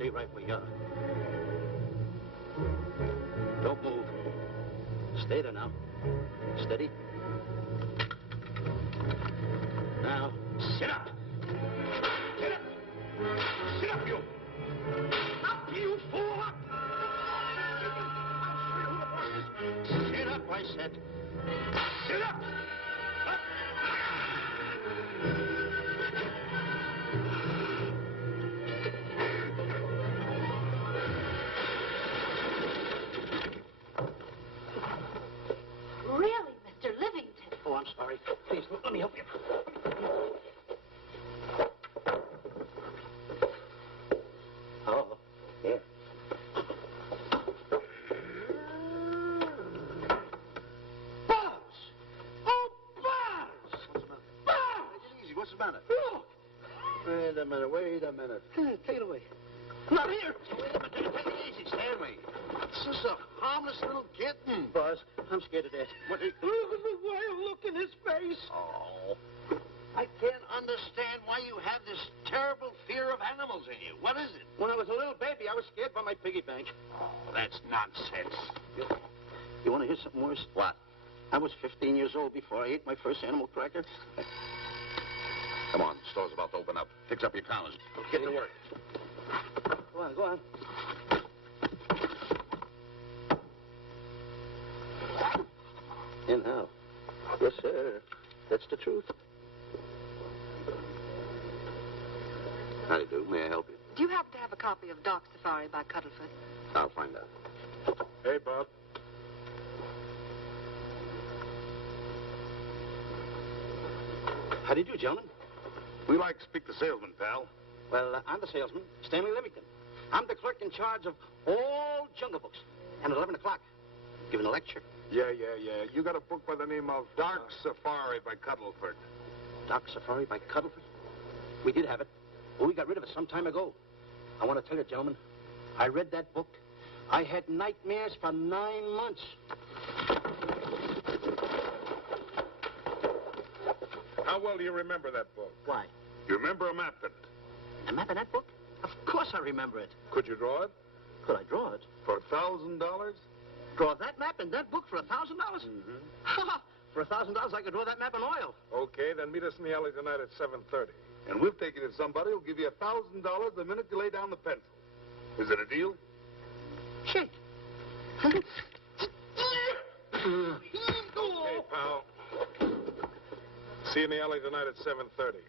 Stay right where you are. Don't move. Stay there now. Steady. Now, sit up. Sit up. Sit up, you. Up, you fool, up. Sit up, I said. Sit up. Up. Really, Mr. Livington? Oh, I'm sorry. Please, let me help you. Oh, yeah. Buzz! Oh, Buzz! What's the matter? Buzz! Take it easy. What's the matter? Look! Wait a minute. Take it away. Not here. Wait a minute. Take it easy, Stanley. This is a harmless little kitten. Buzz, I'm scared to death. What? Look at the wild look in his face. Oh. I can't understand why you have this terrible fear of animals in you. What is it? When I was a little baby, I was scared by my piggy bank. Oh, that's nonsense. You want to hear something worse? What? I was 15 years old before I ate my first animal cracker. Come on, the store's about to open up. Fix up your counters. Get to work. Go on, go on. And how? Yes, sir. That's the truth. How do you do? May I help you? Do you happen to have a copy of Dark Safari by Cuddlefoot? I'll find out. Hey, Bob. How do you do, gentlemen? We like to speak to salesman, pal. Well, I'm the salesman, Stanley Livington. I'm the clerk in charge of all Jungle Books. And at 11 o'clock, giving a lecture. Yeah. You got a book by the name of Dark Safari by Cuddlefoot. Dark Safari by Cuddlefoot? We did have it. But we got rid of it some time ago. I want to tell you, gentlemen, I read that book. I had nightmares for 9 months. How well do you remember that book? Why? You remember a map in it? A map in that book? Of course I remember it. Could you draw it? Could I draw it? For $1,000? Draw that map in that book for $1,000? Mm-hmm. For $1,000, I could draw that map in oil. Okay, then meet us in the alley tonight at 7:30. And we'll take it to somebody who'll give you $1,000 the minute you lay down the pencil. Is it a deal? Shake. Okay, pal. See you in the alley tonight at 7:30.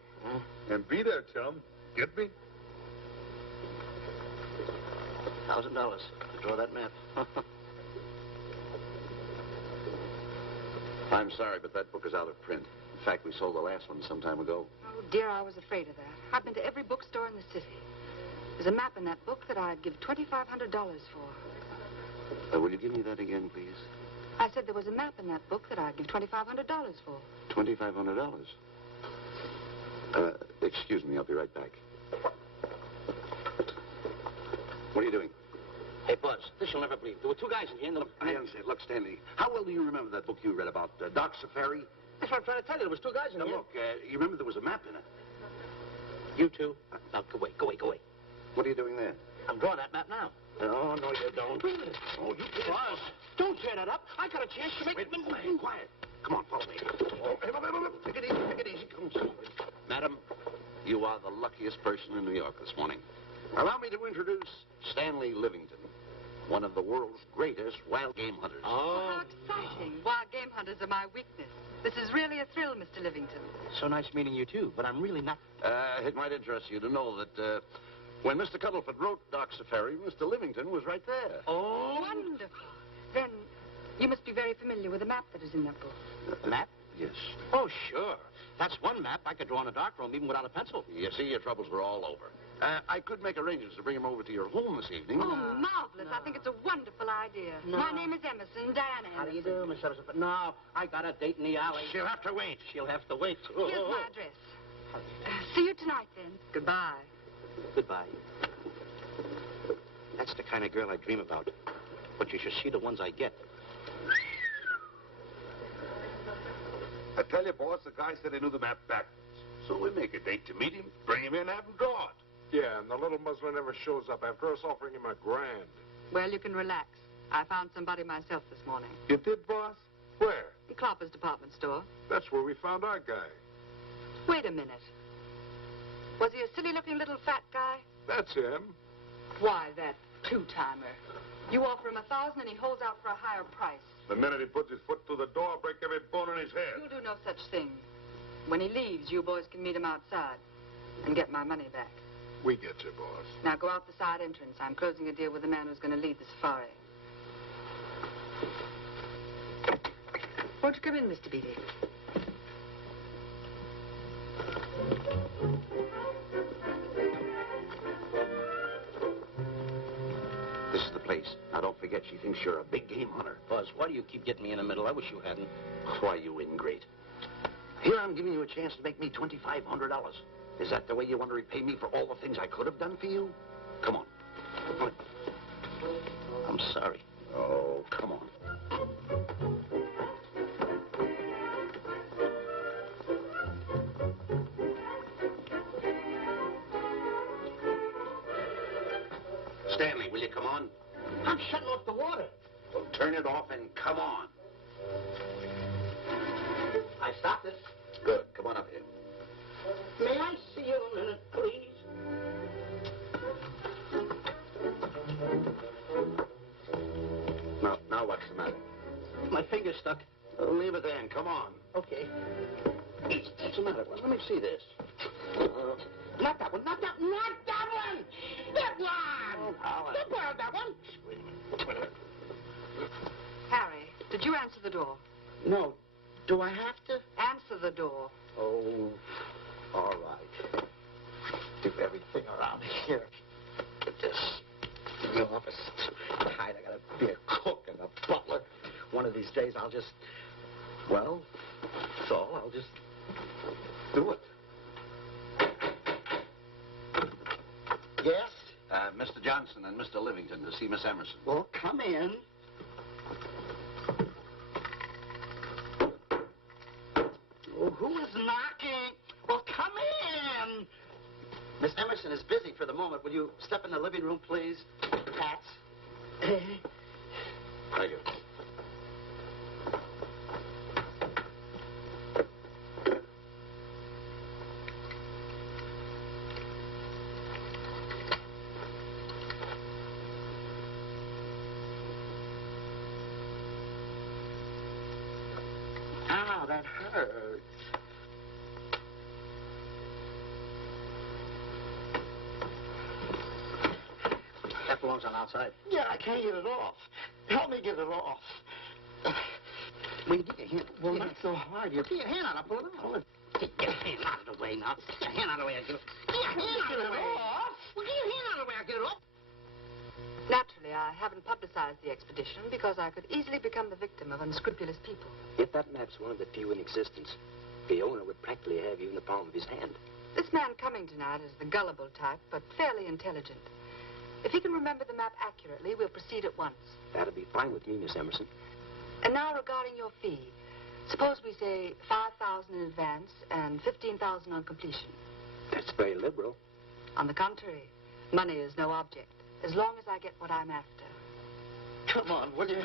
And be there, chum. Get me? $1,000 to draw that map. I'm sorry, but that book is out of print. In fact, we sold the last one some time ago. Oh, dear, I was afraid of that. I've been to every bookstore in the city. There's a map in that book that I'd give $2,500 for. Will you give me that again, please? I said there was a map in that book that I'd give $2,500 for. $2,500. Excuse me, I'll be right back. What are you doing? Hey, Buzz, this you'll never believe. There were two guys in here, and I understand. Look, Stanley, how well do you remember that book you read about Dark Safari? That's what I'm trying to tell you. There was two guys in Now, here. look, you remember there was a map in it. You two. Now, go away. What are you doing there? I'm drawing that map now. Oh, no, you don't. Oh, you can't. Buzz, don't tear that up. I got a chance to make... Wait, quiet. Come on, follow me. Oh, hey, take it easy. Come on. Madam, you are the luckiest person in New York this morning. Allow me to introduce Stanley Livington, one of the world's greatest wild game hunters. Oh, how exciting. Wild game hunters are my weakness. This is really a thrill, Mr. Livington. So nice meeting you, too, but I'm really not... It might interest you to know that when Mr. Cuddlefoot wrote Dark Safari, Mr. Livington was right there. Oh. Wonderful. Then you must be very familiar with the map that is in that book. The map? Yes. Oh, sure. That's one map I could draw in a darkroom even without a pencil. You see, your troubles were all over. I could make arrangements to bring him over to your home this evening. Oh, marvelous. I think it's a wonderful idea. No. My name is Emerson, Diana Emerson. How do you do, Miss Emerson? But no, I got a date in the alley. She'll have to wait. She'll have to wait. Here's my address. See you tonight, then. Goodbye. Goodbye. That's the kind of girl I dream about. But you should see the ones I get. I tell you, boss, the guy said he knew the map backwards. So we make a date to meet him, bring him in, have him draw it. Yeah, and the little muzzler never shows up after us offering him $1,000. Well, you can relax. I found somebody myself this morning. You did, boss? Where? In Clopper's department store. That's where we found our guy. Wait a minute. Was he a silly-looking little fat guy? That's him. Why, that two-timer. You offer him $1,000 and he holds out for a higher price. The minute he puts his foot through the door, I'll break every bone in his head. You'll do no such thing. When he leaves, you boys can meet him outside and get my money back. We get you, boss. Now go out the side entrance. I'm closing a deal with the man who's going to lead the safari. Won't you come in, Mr. Beatty? This is the place. Now, don't forget, she thinks you're a big game hunter. Buzz, why do you keep getting me in the middle? I wish you hadn't. Why, you ingrate. Here I'm giving you a chance to make me $2,500. Is that the way you want to repay me for all the things I could have done for you? Come on. Come on. I'm sorry. Oh, come on. Stanley, will you come on? I'm shutting off the water. Well, turn it off and come on. I stopped it. Good. Come on up here. May I see you a minute, please? Now what's the matter? My finger's stuck. Leave it there and come on. Okay. What's the matter? Well, let me see this. Not that one. Not that one. Not that one. That one. Now, Don't borrow that one. Wait a minute. Harry, did you answer the door? No. Do I have to? Answer the door. Oh, all right. Do everything around here. Get this. The office tight. I gotta be a cook and a butler. One of these days I'll just, well, so I'll just do it. Yes? Mr. Johnson and Mr. Livington to see Miss Emerson. Well, come in. Oh, who is knocking? Well, come in. Miss Emerson is busy for the moment. Will you step in the living room, please? Hats. Thank you. Ow, that hurts. That belongs on outside. Yeah, I can't get it off. Help me get it off. Well, you get your hand. Well, not so hard. You get your hand out. I'll pull it out. Get your hand out of the way now. Get your hand out of the way. I'll get it. Get your hand out of the way. Well, get your hand out of the way. I'll get it off. Naturally, I haven't publicized the expedition because I could easily become the victim of unscrupulous people. If that map's one of the few in existence, the owner would practically have you in the palm of his hand. This man coming tonight is the gullible type, but fairly intelligent. If he can remember the map accurately, we'll proceed at once. That'll be fine with me, Miss Emerson. And now regarding your fee. Suppose we say $5,000 in advance and $15,000 on completion. That's very liberal. On the contrary, money is no object, as long as I get what I'm after. Come on, will you?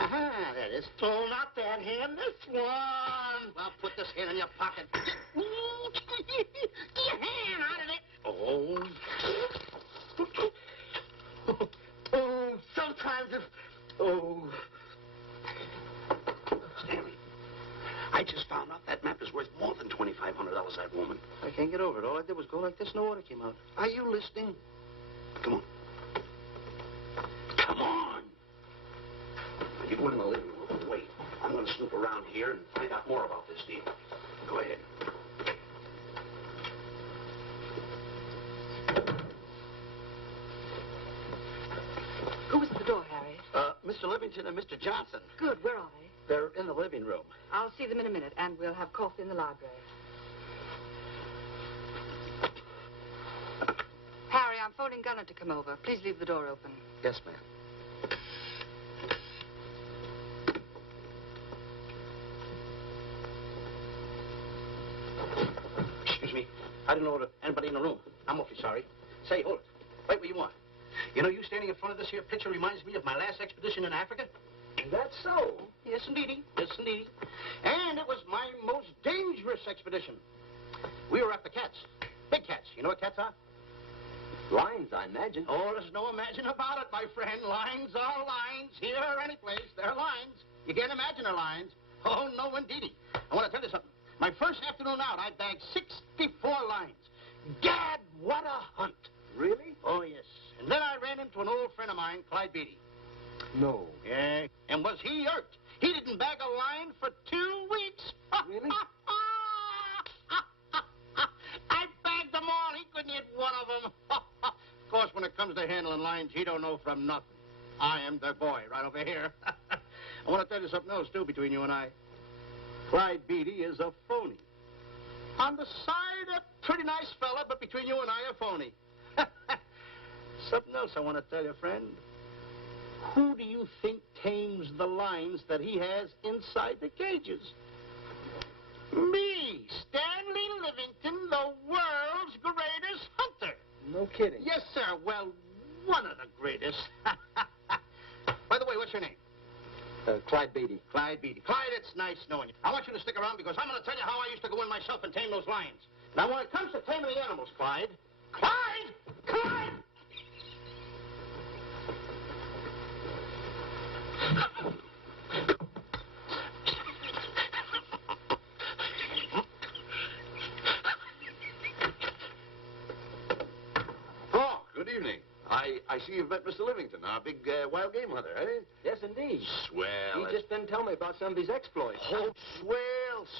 Ah, that is. Oh, not that hand. This one. Well, put this hand in your pocket. Get your hand out of it. Oh. Oh, sometimes if... Oh. Stanley, I just found out that map is worth more than $2,500, that woman. I can't get over it. All I did was go like this and the water came out. Are you listening? Come on. Come on. You go in the living room and wait. I'm going to snoop around here and find out more about this deal. Go ahead. Who was at the door, Harry? Mr. Livington and Mr. Johnson. Good, where are they? They're in the living room. I'll see them in a minute, and we'll have coffee in the library. Harry, I'm phoning Gunner to come over. Please leave the door open. Yes, ma'am. Excuse me. I didn't know anybody in the room. I'm awfully sorry. Say, hold it. Right where you are. You know, you standing in front of this here picture reminds me of my last expedition in Africa. That's so. Yes, indeedy. Yes, indeedy. And it was my most dangerous expedition. We were after cats. Big cats. You know what cats are? Lions, I imagine. Oh, there's no imagine about it, my friend. Lines are lines. Here or any place, they're lines. You can't imagine they're lines. Oh, no, indeedy. I want to tell you something. My first afternoon out, I bagged 64 lines. Gad, what a hunt. Really? Oh, yes. And then I ran into an old friend of mine, Clyde Beatty. No. Yeah. And was he irked? He didn't bag a line for 2 weeks. Really? I bagged them all. He couldn't hit one of them. Of course, when it comes to handling lines, he don't know from nothing. I am the boy right over here. I want to tell you something else, too, between you and I. Clyde Beatty is a phony. On the side, a pretty nice fella, but between you and I, a phony. Something else I want to tell you, friend. Who do you think tames the lines that he has inside the cages? Me, Stanley Livington, the world's greatest hunter. No kidding. Yes, sir. Well, one of the greatest. By the way, what's your name? Clyde Beatty. Clyde Beatty. Clyde, it's nice knowing you. I want you to stick around because I'm going to tell you how I used to go in myself and tame those lions. Now, when it comes to taming the animals, Clyde... Clyde! Clyde! Oh, good evening. I see you've met Mr. Livington, our big wild game hunter, eh? Yes, indeed. Swell. He just didn't tell me about some of his exploits. Oh,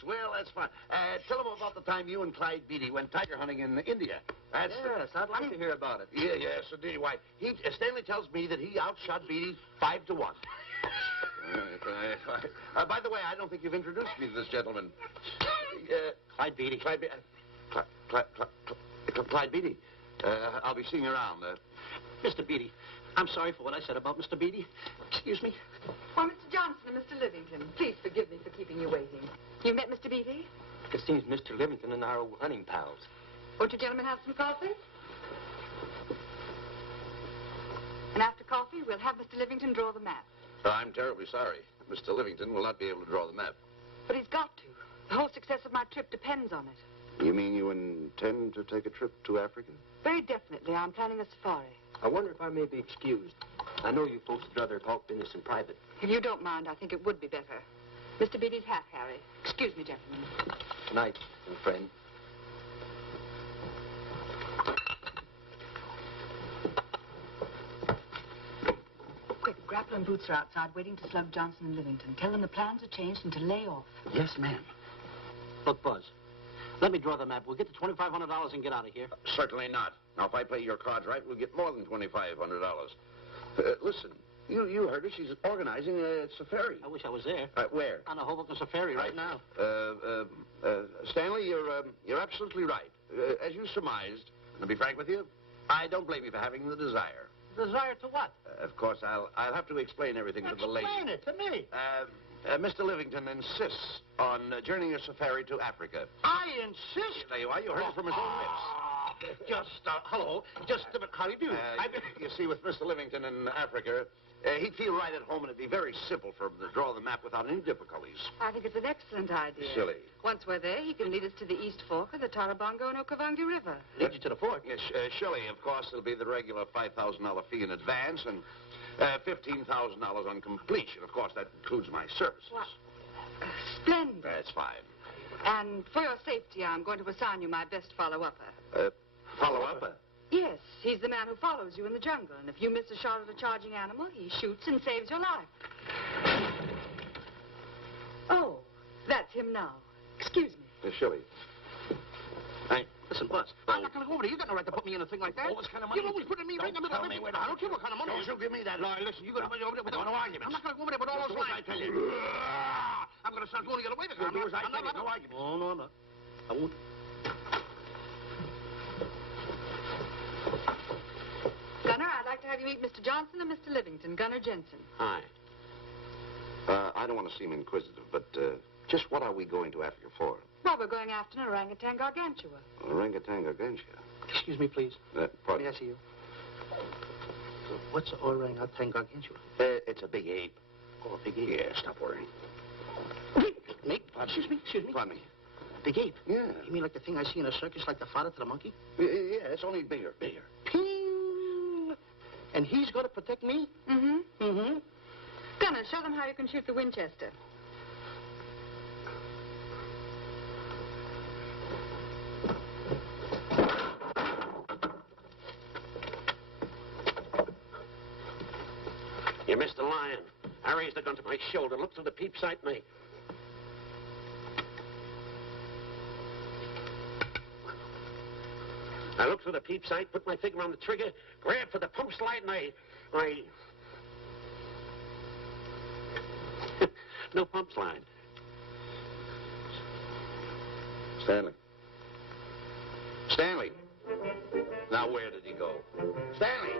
swell, that's fine. Tell him about the time you and Clyde Beatty went tiger hunting in India. That's Yes, I'd like to hear about it. Yes, indeed. Why, Stanley tells me that he outshot Beatty 5-1. By the way, I don't think you've introduced me to this gentleman. Clyde Beatty. Clyde Beatty. I'll be seeing you around. Mr. Beatty, I'm sorry for what I said about Mr. Beatty. Excuse me. Why, Mr. Johnson and Mr. Livington, please forgive me for keeping you waiting. You met Mr. Beatty? It seems Mr. Livington and I are hunting pals. Won't you gentlemen have some coffee? And after coffee, we'll have Mr. Livington draw the map. I'm terribly sorry. Mr. Livington will not be able to draw the map. But he's got to. The whole success of my trip depends on it. You mean you intend to take a trip to Africa? Very definitely. I'm planning a safari. I wonder if I may be excused. I know you folks would rather talk business in private. If you don't mind, I think it would be better. Mr. Beatty's hat, Harry. Excuse me, gentlemen. Good night, old friend. Quick, Grapple and Boots are outside waiting to slug Johnson and Livington. Tell them the plans are changed and to lay off. Yes, ma'am. Look, Buzz, let me draw the map. We'll get the $2,500 and get out of here. Certainly not. Now, if I play your cards right, we'll get more than $2,500. Listen, you heard her. She's organizing a safari. I wish I was there. Where? On a Hoboken safari right now. Stanley, you're absolutely right. As you surmised, and to be frank with you, I don't blame you for having the desire. Desire to what? Of course, I'll have to explain everything to the lady. Explain it to me. Mr. Livington insists on journeying a safari to Africa. I insist. There you are. You heard it from his own lips. Hello. Just a minute. How do you do? You see, with Mr. Livington in Africa, he'd feel right at home, and it'd be very simple for him to draw the map without any difficulties. I think it's an excellent idea. Silly. Once we're there, he can lead us to the East Fork of the Tarabongo and Okavango River. Lead you to the fort. Yes, Shelley, of course, it'll be the regular $5,000 fee in advance and $15,000 on completion. Of course, that includes my services. What? Splendid. That's fine. And for your safety, I'm going to assign you my best follow-upper. Follow-up? Yes, he's the man who follows you in the jungle. And if you miss a shot at a charging animal, he shoots and saves your life. Oh, that's him now. Excuse me. Shelley. Listen, Buzz, I'm not going to go over there. You got no right to put me in a thing like that. All this kind of money. You're always putting me right in the middle of it. I don't care what kind of money. Don't you give me that. No, listen, you got to over there with no arguments. I'm not going to go over there with all those lines. I tell you. I'm going to start going the other way. You'll do as I tell you. No arguments. No, I'm not. I won't. Gunner, I'd like to have you meet Mr. Johnson and Mr. Livington, Gunner Jensen. Hi. I don't want to seem inquisitive, but just what are we going to Africa for? Well, we're going after an orangutan gargantua. Orangutan gargantua. Excuse me, please. Pardon? May I see you? What's orangutan gargantua? It's a big ape. Oh, a big ape. Yeah, stop worrying. Nick, excuse me. Pardon me. A big ape? Yeah. You mean like the thing I see in a circus, like the father to the monkey? Yeah, it's only bigger. Ping! And he's going to protect me? Mm-hmm. Mm-hmm. Gunner, show them how you can shoot the Winchester. You missed the lion. I raised the gun to my shoulder, looked through the peep sight, and I looked through the peep sight, put my finger on the trigger, grabbed for the pump slide, and I... No pump slide. Stanley. Stanley. Now, where did he go? Stanley!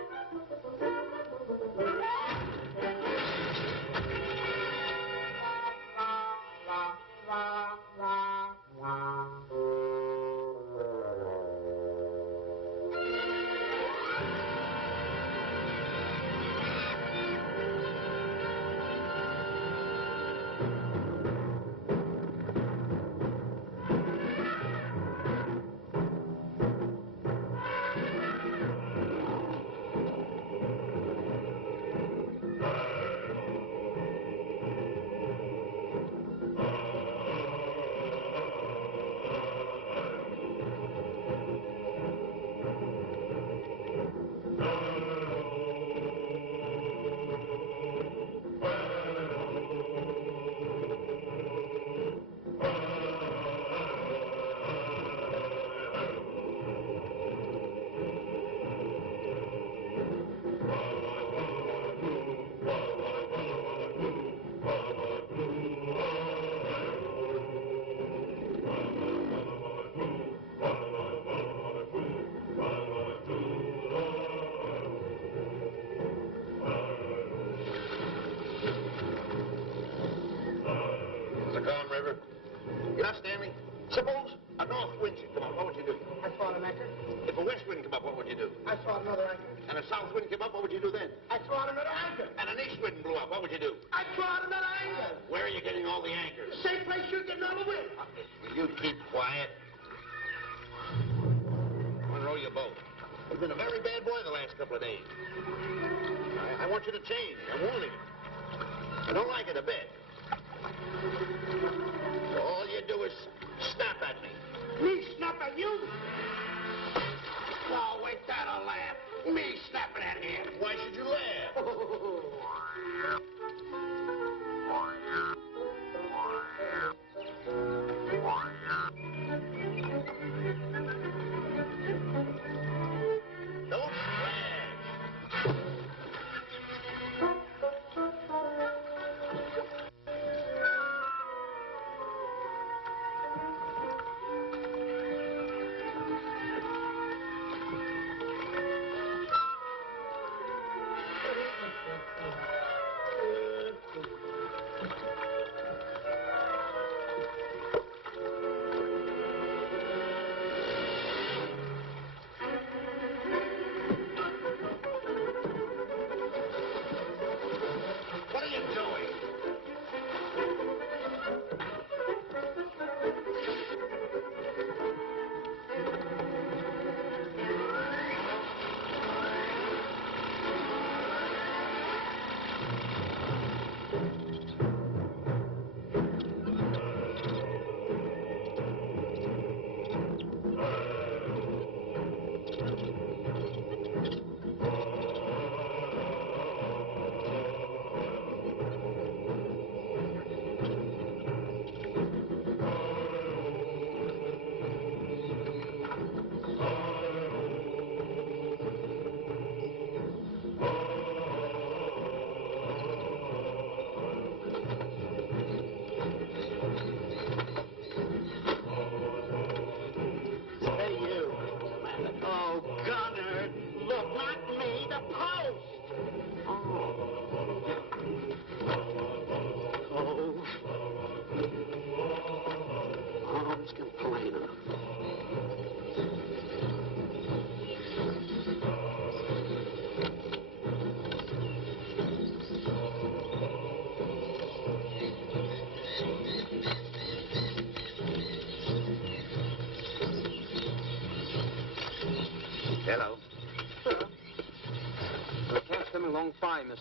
Yeah, Stanley. Suppose a north wind should come up. What would you do? I thought an anchor. If a west wind come up, what would you do? I thought another anchor. And a south wind came up, what would you do then? I throw out another anchor. And an east wind blew up, what would you do? I throw out another anchor. Where are you getting all the anchors? Same place you're getting all the wind. Will you keep quiet? Unroll your boat. You've been a very bad boy the last couple of days. I want you to change. I'm warning you. I don't like it a bit. So all you do is snap at me. Me snap at you? Oh, wait, that'll laugh. Me snapping at him. Why should you laugh? Don't laugh.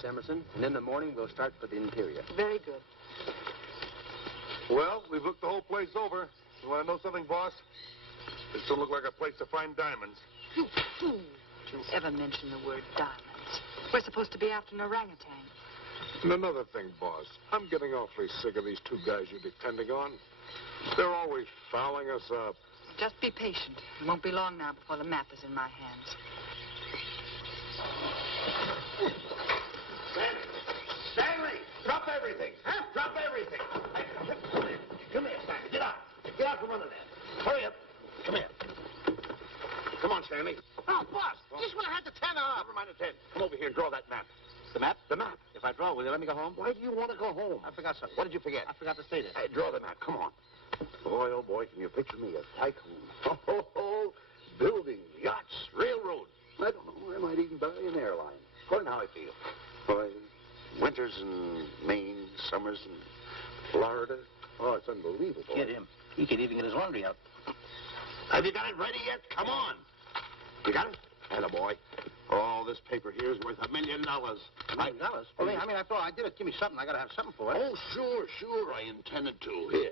Emerson, and in the morning we'll start for the interior. Very good. Well, we've looked the whole place over. You want to know something, boss? This don't look like a place to find diamonds. You fool. Don't you ever mention the word diamonds. We're supposed to be after an orangutan. And another thing, boss. I'm getting awfully sick of these two guys you're depending on. They're always fouling us up. Just be patient. It won't be long now before the map is in my hands. Stanley, drop everything. Huh? Drop everything. Come here, Stanley. Get out. Get out from under there. Hurry up. Come here. Come on, Stanley. Oh, boss, just when I had the 10 off. Never mind the 10. Come over here and draw that map. The map? The map. If I draw, will you let me go home? Why do you want to go home? I forgot something. What did you forget? I forgot to say this. Hey, draw the map. Come on. Boy, oh, boy, can you picture me a tycoon? Oh, buildings, yachts, railroads. I don't know. I might even buy an airline. According to how I feel. Boy, winters in Maine, summers in Florida. Oh, it's unbelievable. Get him. He could even get his laundry out. Have you got it ready yet? Come on. You got it? Attaboy. Oh, this paper here is worth $1 million. $1 million? Well, I mean, after all, I did it. Give me something. I got to have something for it. Oh, sure. I intended to.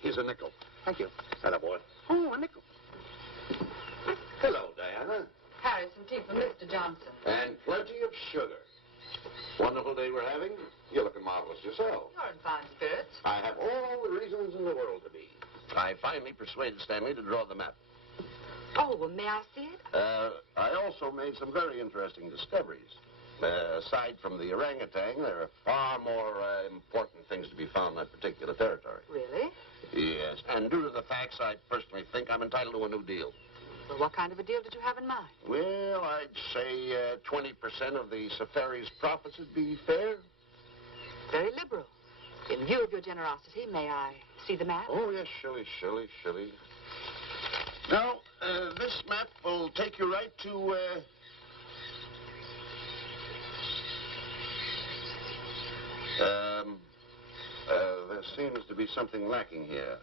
Here's a nickel. Thank you. Attaboy. Oh, a nickel. Hello, Diana. Harry, some tea for Mr. Johnson. And plenty of sugar. Wonderful day we're having. You're looking marvelous yourself. You're in fine spirits. I have all the reasons in the world to be. I finally persuaded Stanley to draw the map. Oh, well, may I see it? I also made some very interesting discoveries. Aside from the orangutan, there are far more important things to be found in that particular territory. Really? Yes, and due to the facts, I personally think I'm entitled to a new deal. Well, what kind of a deal did you have in mind? Well, I'd say 20% of the safari's profits would be fair. Very liberal. In view of your generosity, may I see the map? Oh, yes, Shirley. Now, this map will take you right to, there seems to be something lacking here.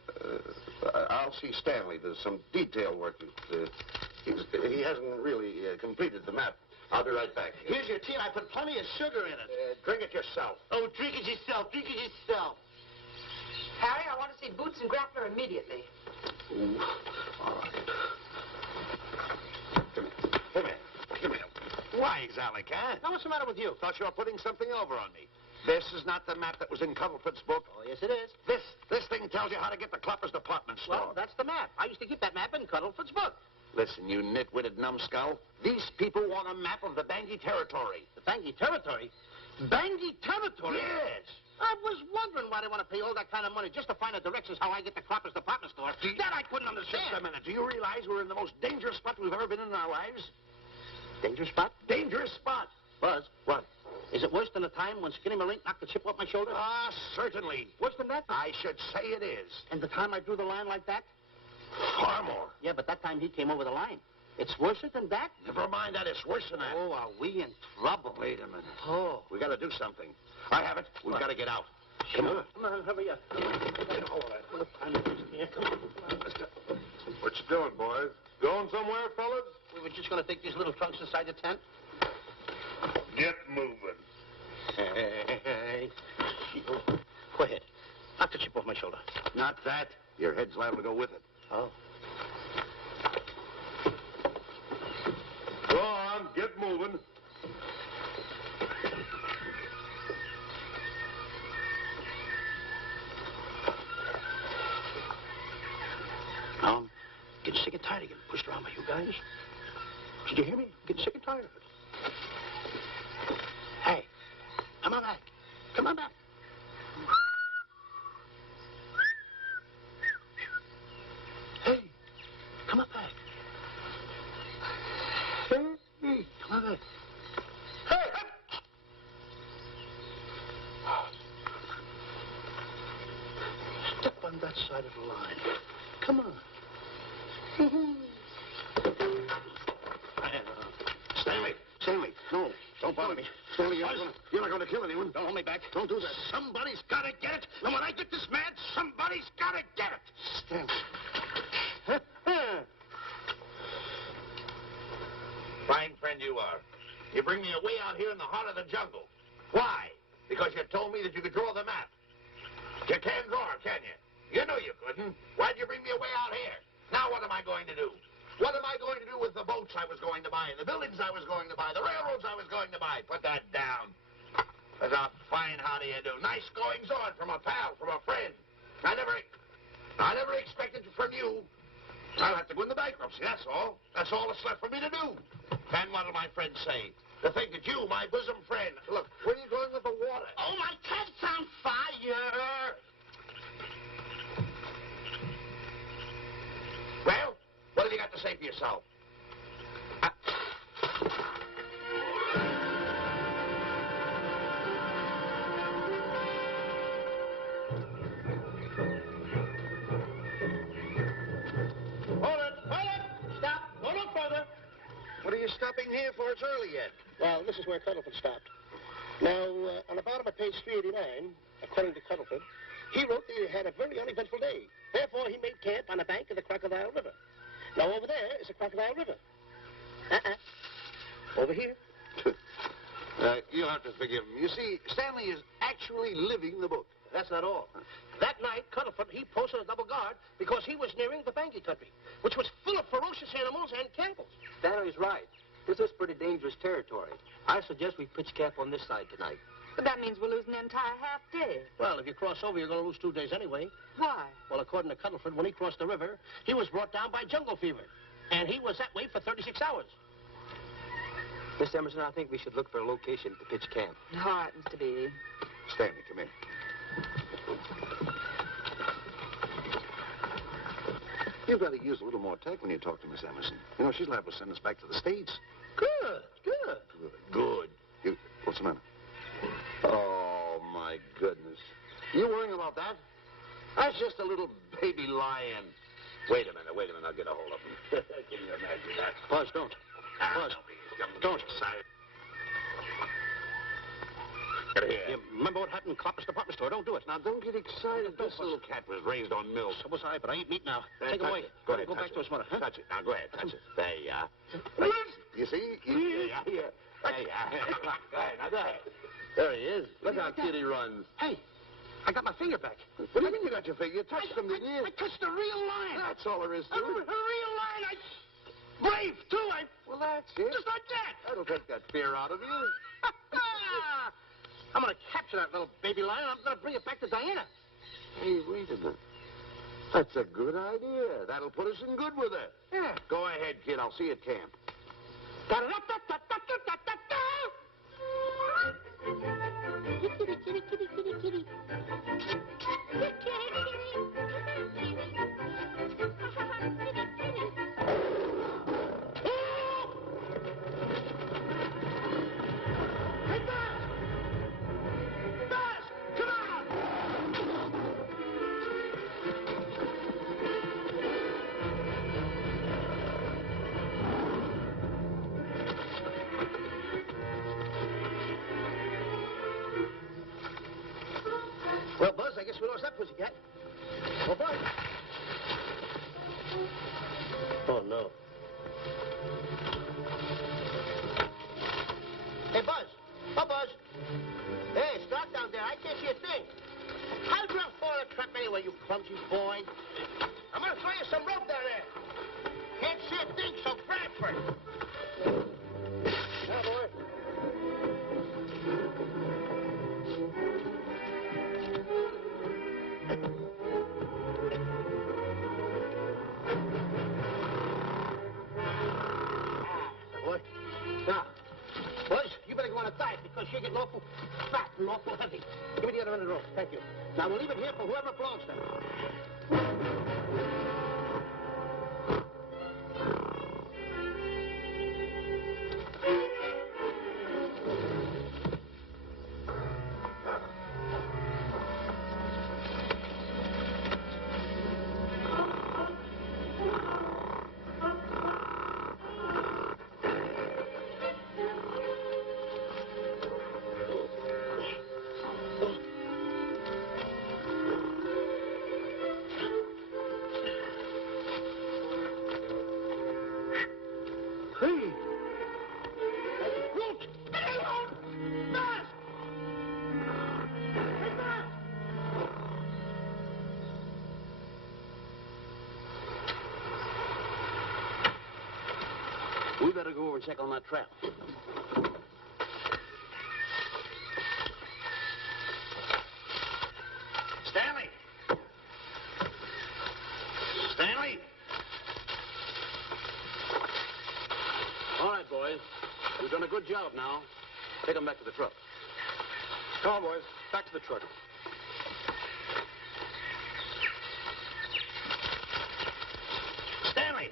I'll see Stanley. There's some detail work. He hasn't really completed the map. I'll be right back. Here's your tea, and I put plenty of sugar in it. Drink it yourself. Oh, drink it yourself. Harry, I want to see Boots and Grappler immediately. Ooh, all right. Come here. Why, Zalek, huh? Now, what's the matter with you? Thought you were putting something over on me. This is not the map that was in Cuddlefoot's book. Oh, yes, it is. This thing tells you how to get to Clapper's department store. Well, that's the map. I used to keep that map in Cuddlefoot's book. Listen, you nitwitted numbskull. These people want a map of the Bangui territory. The Bangui territory? Bangui territory? Yes. I was wondering why they want to pay all that kind of money just to find the directions how I get to Clapper's department store. That I couldn't understand. Just a minute. Do you realize we're in the most dangerous spot we've ever been in our lives? Dangerous spot? Dangerous spot. Buzz. What? Is it worse than the time when Skinny Malink knocked the chip off my shoulder? Ah, certainly. Worse than that? I should say it is. And the time I drew the line like that? Far more. Yeah, but that time he came over the line. It's worse than that? Never mind that. It's worse than that. Oh, are we in trouble? Wait a minute. Oh. We got to do something. I have it. We've got to get out. Come on. Come on, hurry up. Come on. Let's go. What you doing, boys? Going somewhere, fellas? We were just going to take these little trunks inside the tent. Get moving. Hey. Go ahead. Knock the chip off my shoulder. Not that. Your head's liable to go with it. Oh. Go on, get moving. Now, I'm getting sick and tired of getting pushed around by you guys. Did you hear me? I'm getting sick and tired of it. Hey, come on back. Come on back. Hey, come on back. Hey, come on back. Hey! Step on that side of the line. Come on. Stanley, no, don't bother me. Stanley, you're not going to kill anyone. Don't hold me back. Don't do that. Somebody's got to get it. And when I get this mad, somebody's got to get it. Stanley. Fine friend you are. You bring me away out here in the heart of the jungle. Why? Because you told me that you could draw the map. You can't draw, can you? You knew you couldn't. Why'd you bring me away out here? Now what am I going to do? What am I going to do with the boats I was going to buy, the buildings I was going to buy, the railroads I was going to buy? Put that down. That's a fine how do you do. Nice goings on from a pal, from a friend. I never expected from you. I'll have to go into bankruptcy, that's all. That's all that's left for me to do. And what'll my friends say? To think that you, my bosom friend... Look, where are you going with the water? Oh, my cat's on fire! Well, what have you got to say for yourself? Hold it! Stop! Go no further! What are you stopping here for? It's early yet. Well, this is where Cuddlefoot stopped. Now, on the bottom of page 389, according to Cuddlefoot, he wrote that he had a very uneventful day. Therefore, he made camp on the bank of the Crocodile River. Now, over there is the Crocodile River. Over here. You'll have to forgive him. You see, Stanley is actually living the book. That's not all. That night, Cuddlefoot, he posted a double guard because he was nearing the Banky country, which was full of ferocious animals and cannibals. Stanley's right. This is pretty dangerous territory. I suggest we pitch camp on this side tonight. But that means we're losing an entire half day. Well, if you cross over, you're going to lose 2 days anyway. Why? Well, according to Cuddlefoot, when he crossed the river, he was brought down by jungle fever. And he was that way for 36 hours. Miss Emerson, I think we should look for a location to pitch camp. All right, Mr. Beatty. Stanley, come in. You've got to use a little more tact when you talk to Miss Emerson. You know, she's liable to send us back to the States. Good. What's the matter? Oh, my goodness. You worrying about that? That's just a little baby lion. Wait a minute. I'll get a hold of him. Can you imagine that? Buzz, don't. Buzz, don't. Get here. You remember what happened in Copper's department store? Don't do it. Now, don't get excited. This little cat was raised on milk. So was I, but I ain't meat now. Take him Touch away. it. Go ahead, Go touch back it. to his mother. Huh? Touch it. Now, go ahead. Touch it. There you are. Right. You see? There you are. There you are. Go ahead. Now, go ahead. There he is. Look how cute he runs. Hey, I got my finger back. What do you mean you got your finger? You touched him, didn't you? I touched a real lion. That's all there is to A it. real lion. Brave, too. Well, that's it. Just like that. That'll take that fear out of you. I'm going to capture that little baby lion. I'm going to bring it back to Diana. Hey, wait a minute. That's a good idea. That'll put us in good with her. Yeah. Go ahead, kid. I'll see you at camp. Kitty, kitty, kitty, kitty, kitty. Well, Buzz, I guess we lost that pussycat. Well, Buzz. Oh, no. Hey, Buzz. Oh, Buzz. Hey, it's dark down there. I can't see a thing. How'd you fall in a trap anyway, you clumsy boy? I'm going to throw you some rope down there. Can't see a thing, so grab for it. Now, boy. Now, Buzz, you better go on a diet because you're getting awful fat and awful heavy. Give me the other end of the rope. Thank you. Now, we'll leave it here for whoever it belongs to. Hey! Root! Get alone! Buzz! We better go over and check on that trap. Stanley! Stanley! All right, boys. We've done a good job now. Take them back to the truck. Come on, boys. Back to the truck. Stanley!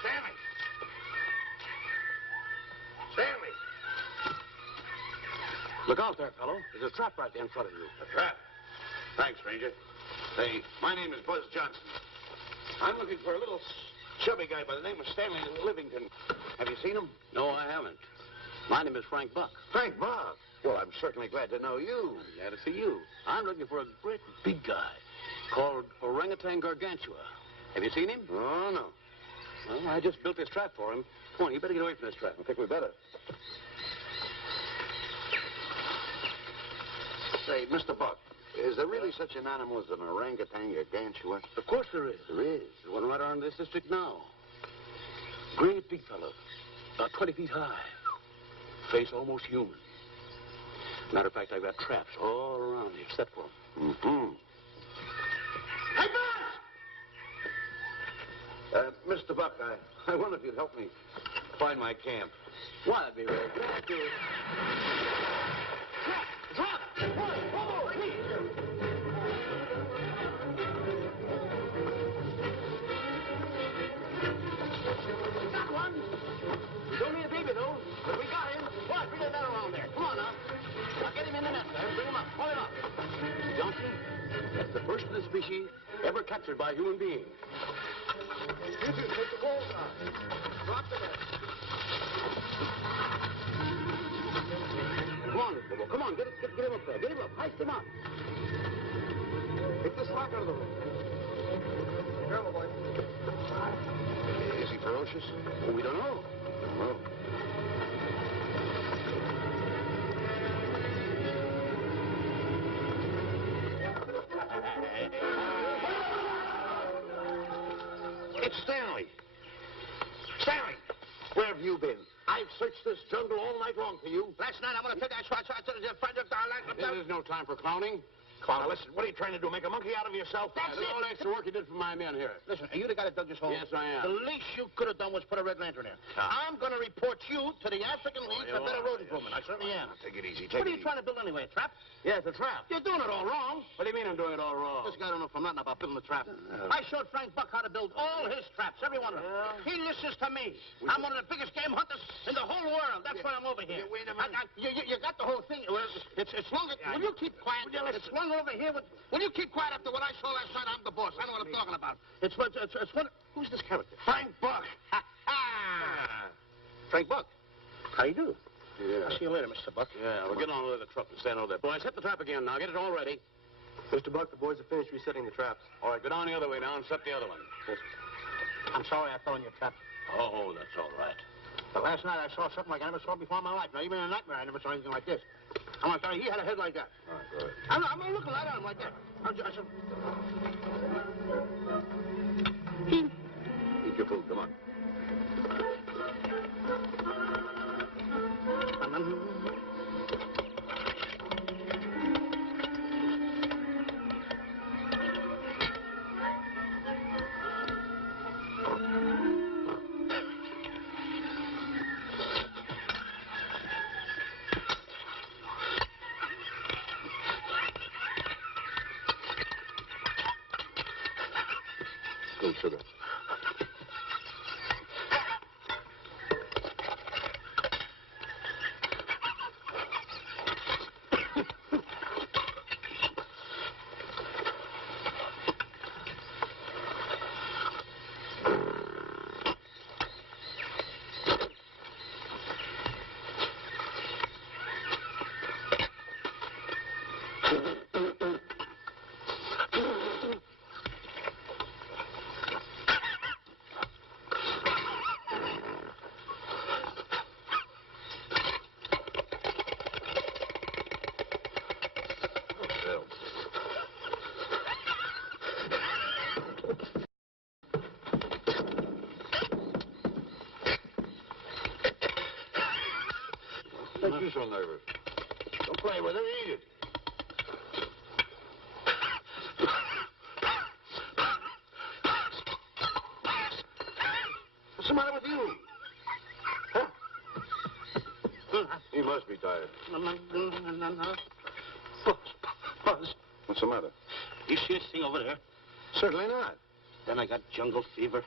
Stanley! Stanley! Look out there, fellow. There's a trap right there in front of you. A trap? Thanks, Ranger. Say, my name is Buzz Johnson. I'm looking for a little chubby guy by the name of Stanley Livington. Have you seen him? No, I haven't. My name is Frank Buck. Frank Buck? Well, I'm certainly glad to know you. Glad to see you. I'm looking for a great big guy called Orangutan Gargantua. Have you seen him? Oh, no. Well, I just built this trap for him. Come on, you better get away from this trap. I think we better. Say, Mr. Buck, is there really such an animal as an orangutan gargantua? Of course there is. There is? There's one right around this district now. Great big fellow. About 20 feet high. Face almost human. Matter of fact, I've got traps all around here set for him. Mm-hmm. Hey, Buzz! Mr. Buck, I wonder if you'd help me find my camp. Why, I'd be very glad to. Trap! Trap! Whoa, please! Got one! We don't need a baby, though, but we got him. Why, bring that around there. Come on, now. Now, get him in the net there. Bring him up. Hold him up. Johnson, that's the first of the species ever captured by a human being. You two, take the balls out. Drop the net. Come on, Bobo. Come on, get him up there. Get him up. Heist him up. Take the slack out of the room. Careful, boy. Is he ferocious? Oh, we don't know. Don't know. It's Stanley. Stanley, where have you been? I've searched this jungle all night long for you. Last night, I'm going to take that shot to the front of the This is no time for clowning. Come on, listen, what are you trying to do, make a monkey out of yourself? That's it. All the extra work you did for my men here. Listen, are you the guy that dug this hole? Yes, I am. The least you could have done was put a red lantern in. I'm going to report you to the African League for better road improvement. I certainly am. Take it easy, What are you trying to build anyway, a trap? Yeah, it's a trap. You're doing it all wrong. What do you mean I'm doing it all wrong? This guy don't know from nothing about building a trap. I showed Frank Buck how to build all his traps, every one of them. He listens to me. I'm one of the biggest game hunters in the whole world. That's why I'm over here. Wait a minute. You got the whole thing. It's long. Will you keep quiet? It's long over here. Will you keep quiet after what I saw last night? I'm the boss. I know what I'm talking about. It's one. Who's this character? Frank Buck. Frank Buck. How do you do? Yeah. I'll see you later, Mr. Buck. Yeah, we'll get on with the truck and stand over there. Boys, hit the trap again now. Get it all ready. Mr. Buck, the boys have finished resetting the traps. All right, go down the other way now and set the other one. Yes, sir. I'm sorry I fell in your trap. Oh, that's all right. But last night I saw something like I never saw before in my life. Now, even in a nightmare, I never saw anything like this. I want to tell you, he had a head like that. All right, go ahead. I'm looking right at him like that. I said... Eat your food, come on. Good sugar. you so nervous? Don't play with it. Eat it. What's the matter with you? Huh? He must be tired. Buzz. What's the matter? You see this thing over there? Certainly not. Then I got jungle fever.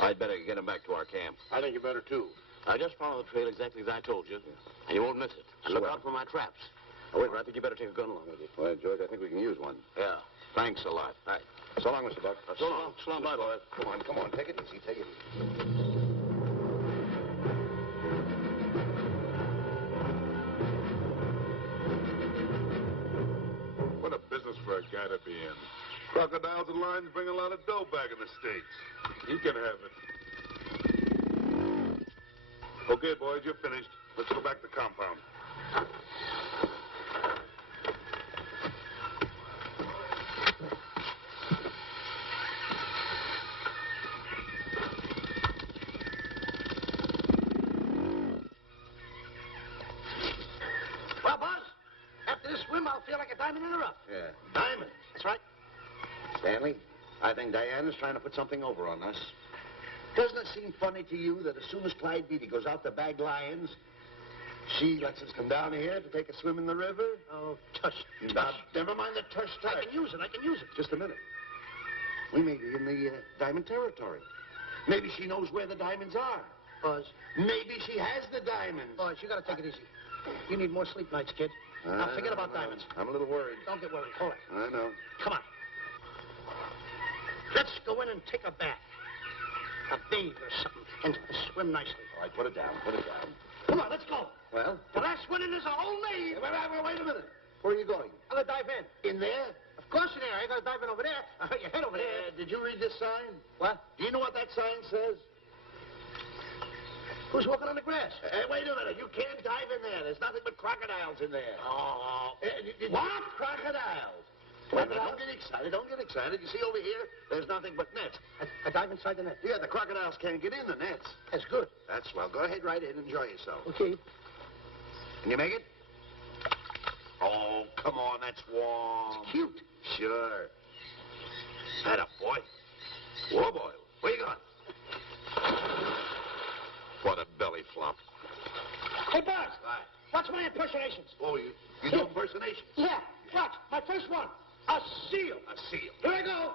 I'd better get him back to our camp. I think you better, too. I just follow the trail exactly as I told you, and you won't miss it. And look out for my traps. Now, wait, I think you better take a gun along with you. Well, George, I think we can use one. Yeah. Thanks a lot. All right. So long, Mr. Buck. So long. So long, bye, boys. Come on. Take it easy. Take it easy. What a business for a guy to be in. Crocodiles and lions bring a lot of dough back in the States. You can have it. Okay, boys, you're finished. Let's go back to the compound. Well, Buzz, after this swim, I'll feel like a diamond in the rough. Yeah. Diamond. That's right. Stanley, I think Diana's trying to put something over on us. Doesn't it seem funny to you that as soon as Clyde Beatty goes out to bag lions, she lets us come down here to take a swim in the river? Oh, tush. Now, never mind the tush. I can use it. Just a minute. We may be in the diamond territory. Maybe she knows where the diamonds are. Buzz. Maybe she has the diamonds. Buzz, you gotta take it easy. You need more sleep nights, kid. Now, forget about diamonds. I'm a little worried. Don't get worried. Hold it. I know. Come on. Let's go in and take a bath. A bathe or something. And swim nicely. All right, put it down. Come on, let's go. Well? The last one in is a whole maid. Wait a minute. Where are you going? I'm gonna dive in. In there? Of course in there. I ain't gonna dive in over there. Your head over there. Did you read this sign? What? Do you know what that sign says? Who's walking on the grass? Wait a minute. You can't dive in there. There's nothing but crocodiles in there. Oh. What? Crocodiles? Wait a minute. Don't get excited. You see over here, there's nothing but nets. I dive inside the net. Yeah, the crocodiles can't get in the nets. That's good. That's swell. Go ahead right in. Enjoy yourself. Okay. Can you make it? Oh, come on. That's warm. It's cute. Sure. Atta boy. Whoa, boy. Where you going? What a belly flop. Hey, Buzz. Watch my impersonations. Oh, you do impersonations? Yeah. Watch. My first one. A seal. A seal. Here I go.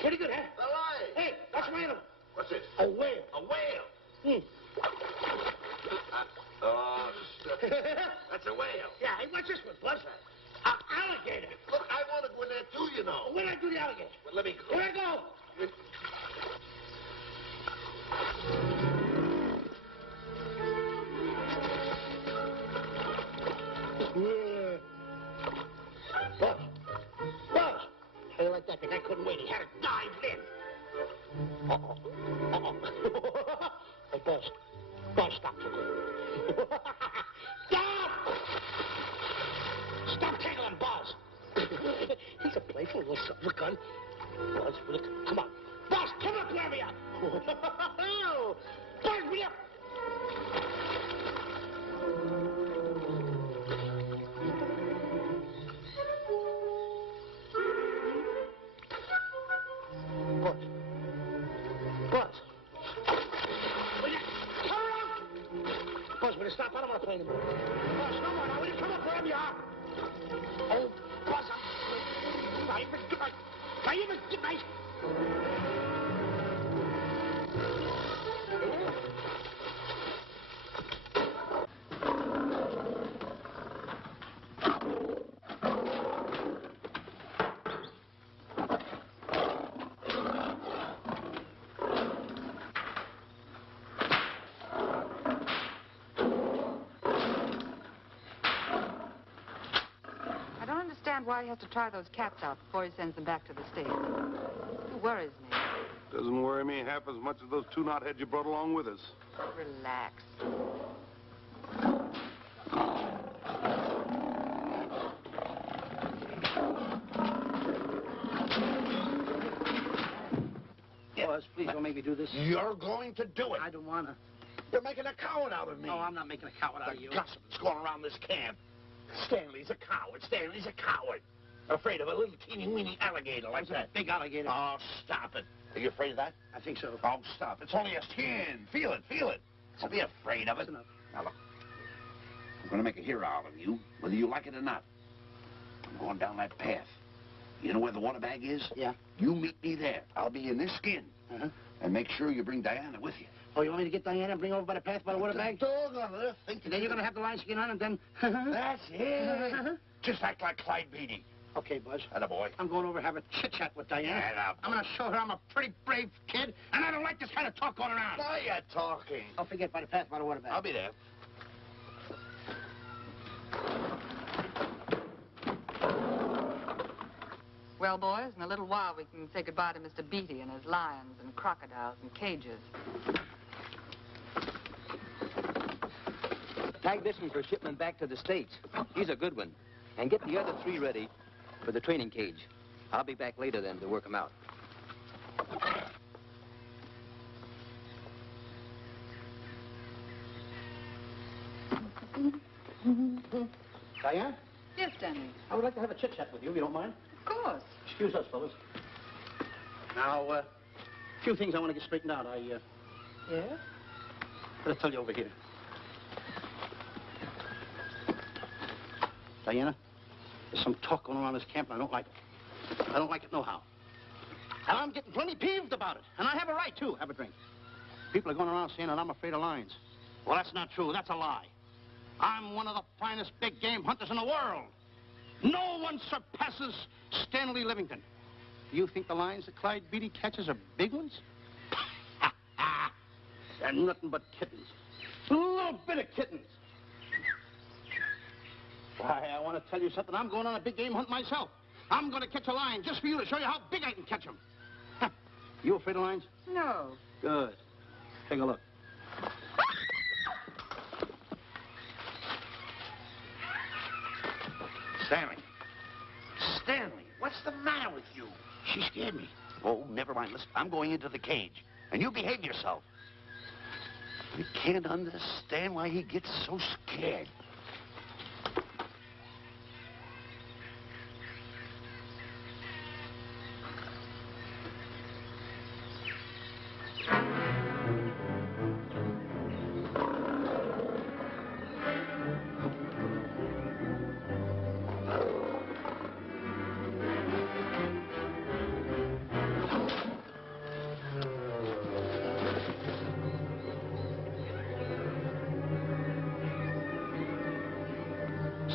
Pretty good, huh? The lion. Hey, that's my animal. What's this? A whale. A whale. Oh, stuff. That's a whale. Yeah, hey, what's this one, Buzz? An alligator. Look, I want to go in there too, you know. Where'd I do the alligator? Well, let me go. Here I go. Yeah. Buzz. How you like that? The guy couldn't wait. He had to dive in. Hey, Buzz. Buzz, stop. Stop! Stop tickling Buzz. He's a playful little son of a gun. Buzz, come on. Buzz, come up where we are. Buzz, will you? Buzz. Will you come around? Buzz, will you stop? I don't want to play anymore. Buzz, no more. Now, will you come up wherever you are? Oh, Buzz, I'm even tonight. Why he has to try those cats out before he sends them back to the States. It worries me. Doesn't worry me half as much as those two knotheads you brought along with us. Relax. Yeah, Buzz, please don't make me do this. You're going to do it. I don't want to. You're making a coward out of me. No, I'm not making a coward out of you. The gossip that's going around this camp. Stanley's a coward. Stanley's a coward. Afraid of a little teeny-weeny alligator like that. Big alligator. Oh, stop it. Are you afraid of that? I think so. Oh, stop. It's only a skin. Feel it, feel it. Don't be afraid of it. That's enough. Now, look. I'm going to make a hero out of you, whether you like it or not. I'm going down that path. You know where the water bag is? Yeah. You meet me there. I'll be in this skin. Uh-huh. And make sure you bring Diana with you. Oh, you want me to get Diana and bring her over by the path by the water bag? Dog on earth. And then you're going to have the lion skin on and then... That's it. Just act like Clyde Beatty. Okay, Buzz. Attaboy. I'm going over to have a chit-chat with Diana. Attaboy. I'm going to show her I'm a pretty brave kid, and I don't like this kind of talk going around. Now you're talking. Don't forget by the path by the water bag. I'll be there. Well, boys, in a little while we can say goodbye to Mr. Beatty and his lions and crocodiles and cages. Tag this one for shipment back to the States. He's a good one. And get the other 3 ready for the training cage. I'll be back later then to work them out. Diane, Yes, Stanley. I would like to have a chit-chat with you, if you don't mind. Of course. Excuse us, fellas. Now, a few things I want to get straightened out. Yes? Better tell you over here. Diana, there's some talk going around this camp, and I don't like it. I don't like it nohow. And I'm getting plenty peeved about it. And I have a right, too. Have a drink. People are going around saying that I'm afraid of lions. Well, that's not true. That's a lie. I'm one of the finest big game hunters in the world. No one surpasses Stanley Livington. Do you think the lions that Clyde Beatty catches are big ones? They're nothing but kittens. A little bit of kittens. Why, I want to tell you something. I'm going on a big game hunt myself. I'm going to catch a lion just for you to show you how big I can catch him. You afraid of lions? No. Good. Take a look. Stanley. Stanley, what's the matter with you? She scared me. Oh, never mind. Listen, I'm going into the cage. And you behave yourself. I can't understand why he gets so scared.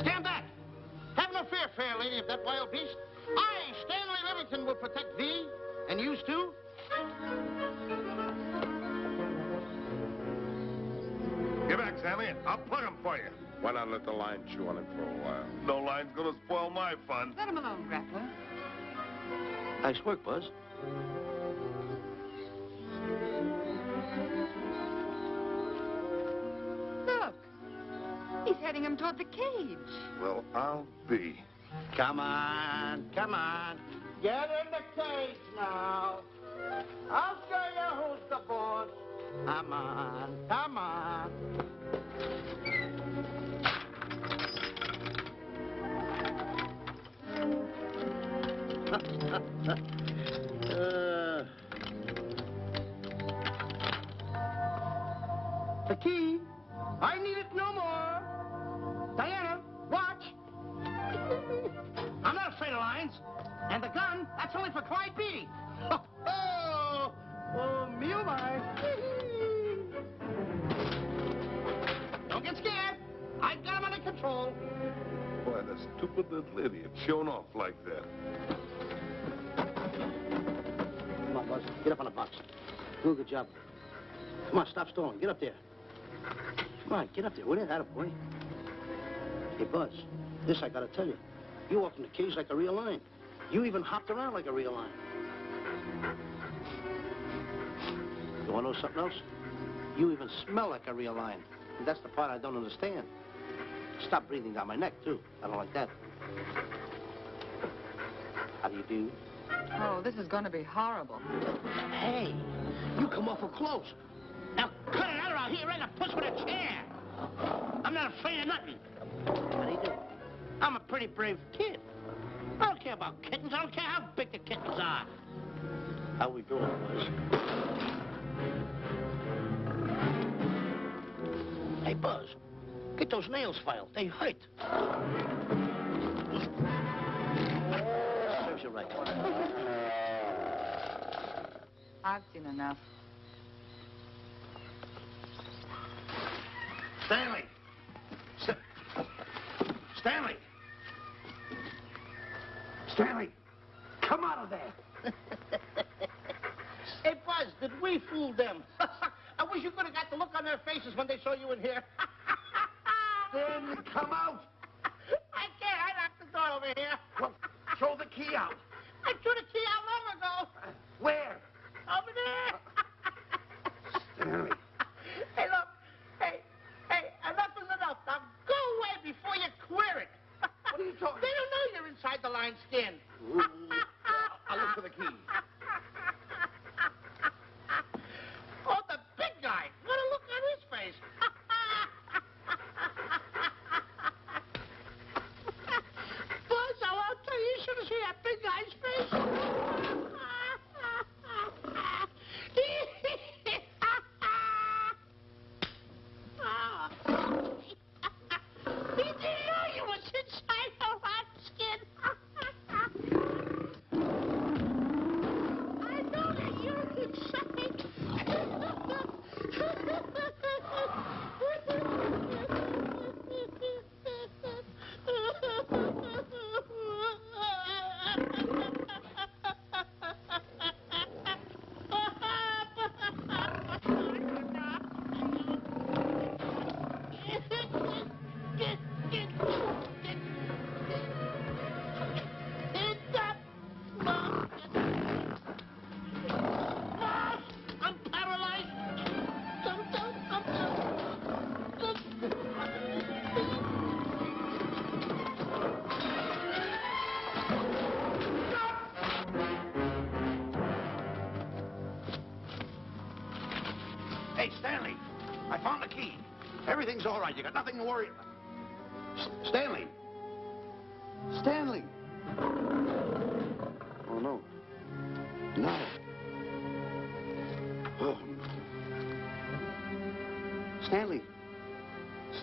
Stand back. Have no fear, fair lady of that wild beast. I, Stanley Livington, will protect thee, and yous too. Get back, Stanley. I'll plug him for you. Why not let the lion chew on it for a while? No line's gonna spoil my fun. Let him alone, Grappler. Nice work, Buzz. Look. He's heading him toward the cage. Well, I'll be. Come on, come on. Get in the cage now. I'll show you who's the boss. Come on, come on. The key. I need it no more. Diana, watch. I'm not afraid of lions. And the gun, that's only for Clyde Beatty. Oh, me oh my. Don't get scared. I got him under control. Boy, that stupid little idiot showing off like that. Come on, Buzz. Get up on the box. Do a good job. Come on, stop stalling. Get up there. Come on, get up there. Will you? Attaboy. Hey, Buzz, this I gotta tell you. You walked in the cage like a real lion. You even hopped around like a real lion. You wanna know something else? You even smell like a real lion. And that's the part I don't understand. Stop breathing down my neck, too. I don't like that. How do you do? Oh, this is going to be horrible. Hey, you come awful close. Now cut it out or I'll hit you right in the puss with a chair. I'm not afraid of nothing. How do you do? I'm a pretty brave kid. I don't care about kittens. I don't care how big the kittens are. How we doing, Buzz? Hey, Buzz, get those nails filed. They hurt. Serves you right. I've seen enough. Stanley! Stanley! Stanley! Come out of there! Hey, Buzz, did we fool them? I wish you could have got the look on their faces when they saw you in here. Stanley, come out! I can't. I locked the door over here. Well, throw the key out. I threw the key out long ago. Where? Over there. Stanley. Hey, look. Hey, enough is enough. Now go away before you queer it. What are you talking They don't know you're inside the lion's skin. I'll look for the key. Oh, the big guy. What a look on his face. Buzz, I'll tell you, you should have seen that big guy's face. He didn't know you was inside the lion's skin. I know that you're inside. I'm paralyzed. Hey, Stanley, I found the key. Everything's all right. You got nothing to worry about. Stanley. Stanley. Oh, no. No. Oh. Stanley.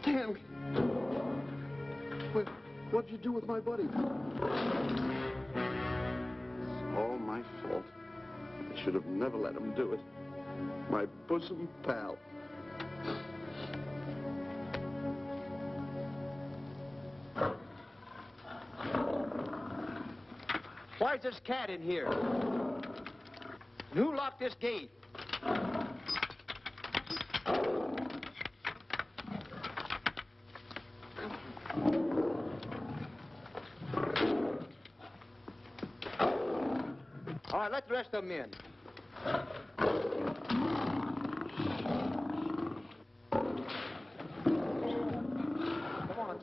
Stanley. What'd you do with my buddy? It's all my fault. I should have never let him do it. My bosom pal. Why's this cat in here? And who locked this gate? All right, let the rest of them in. Come on.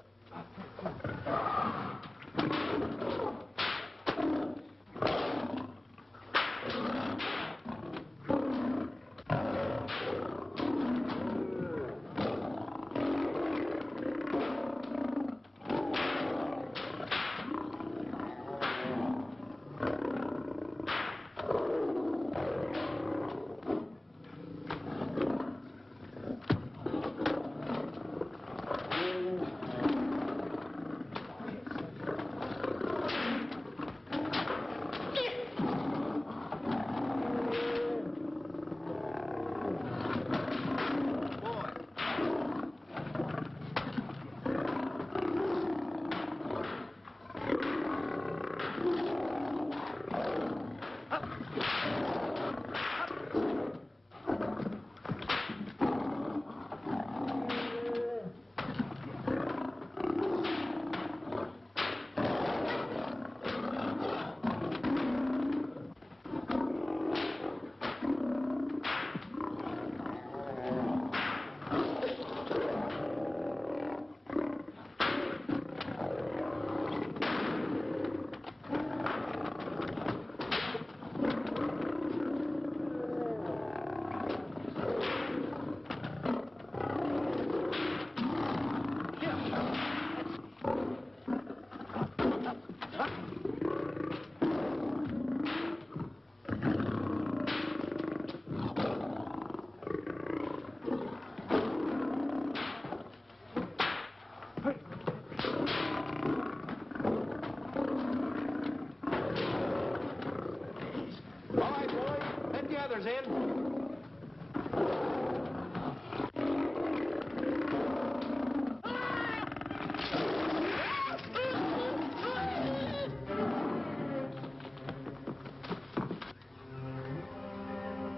diamonds in.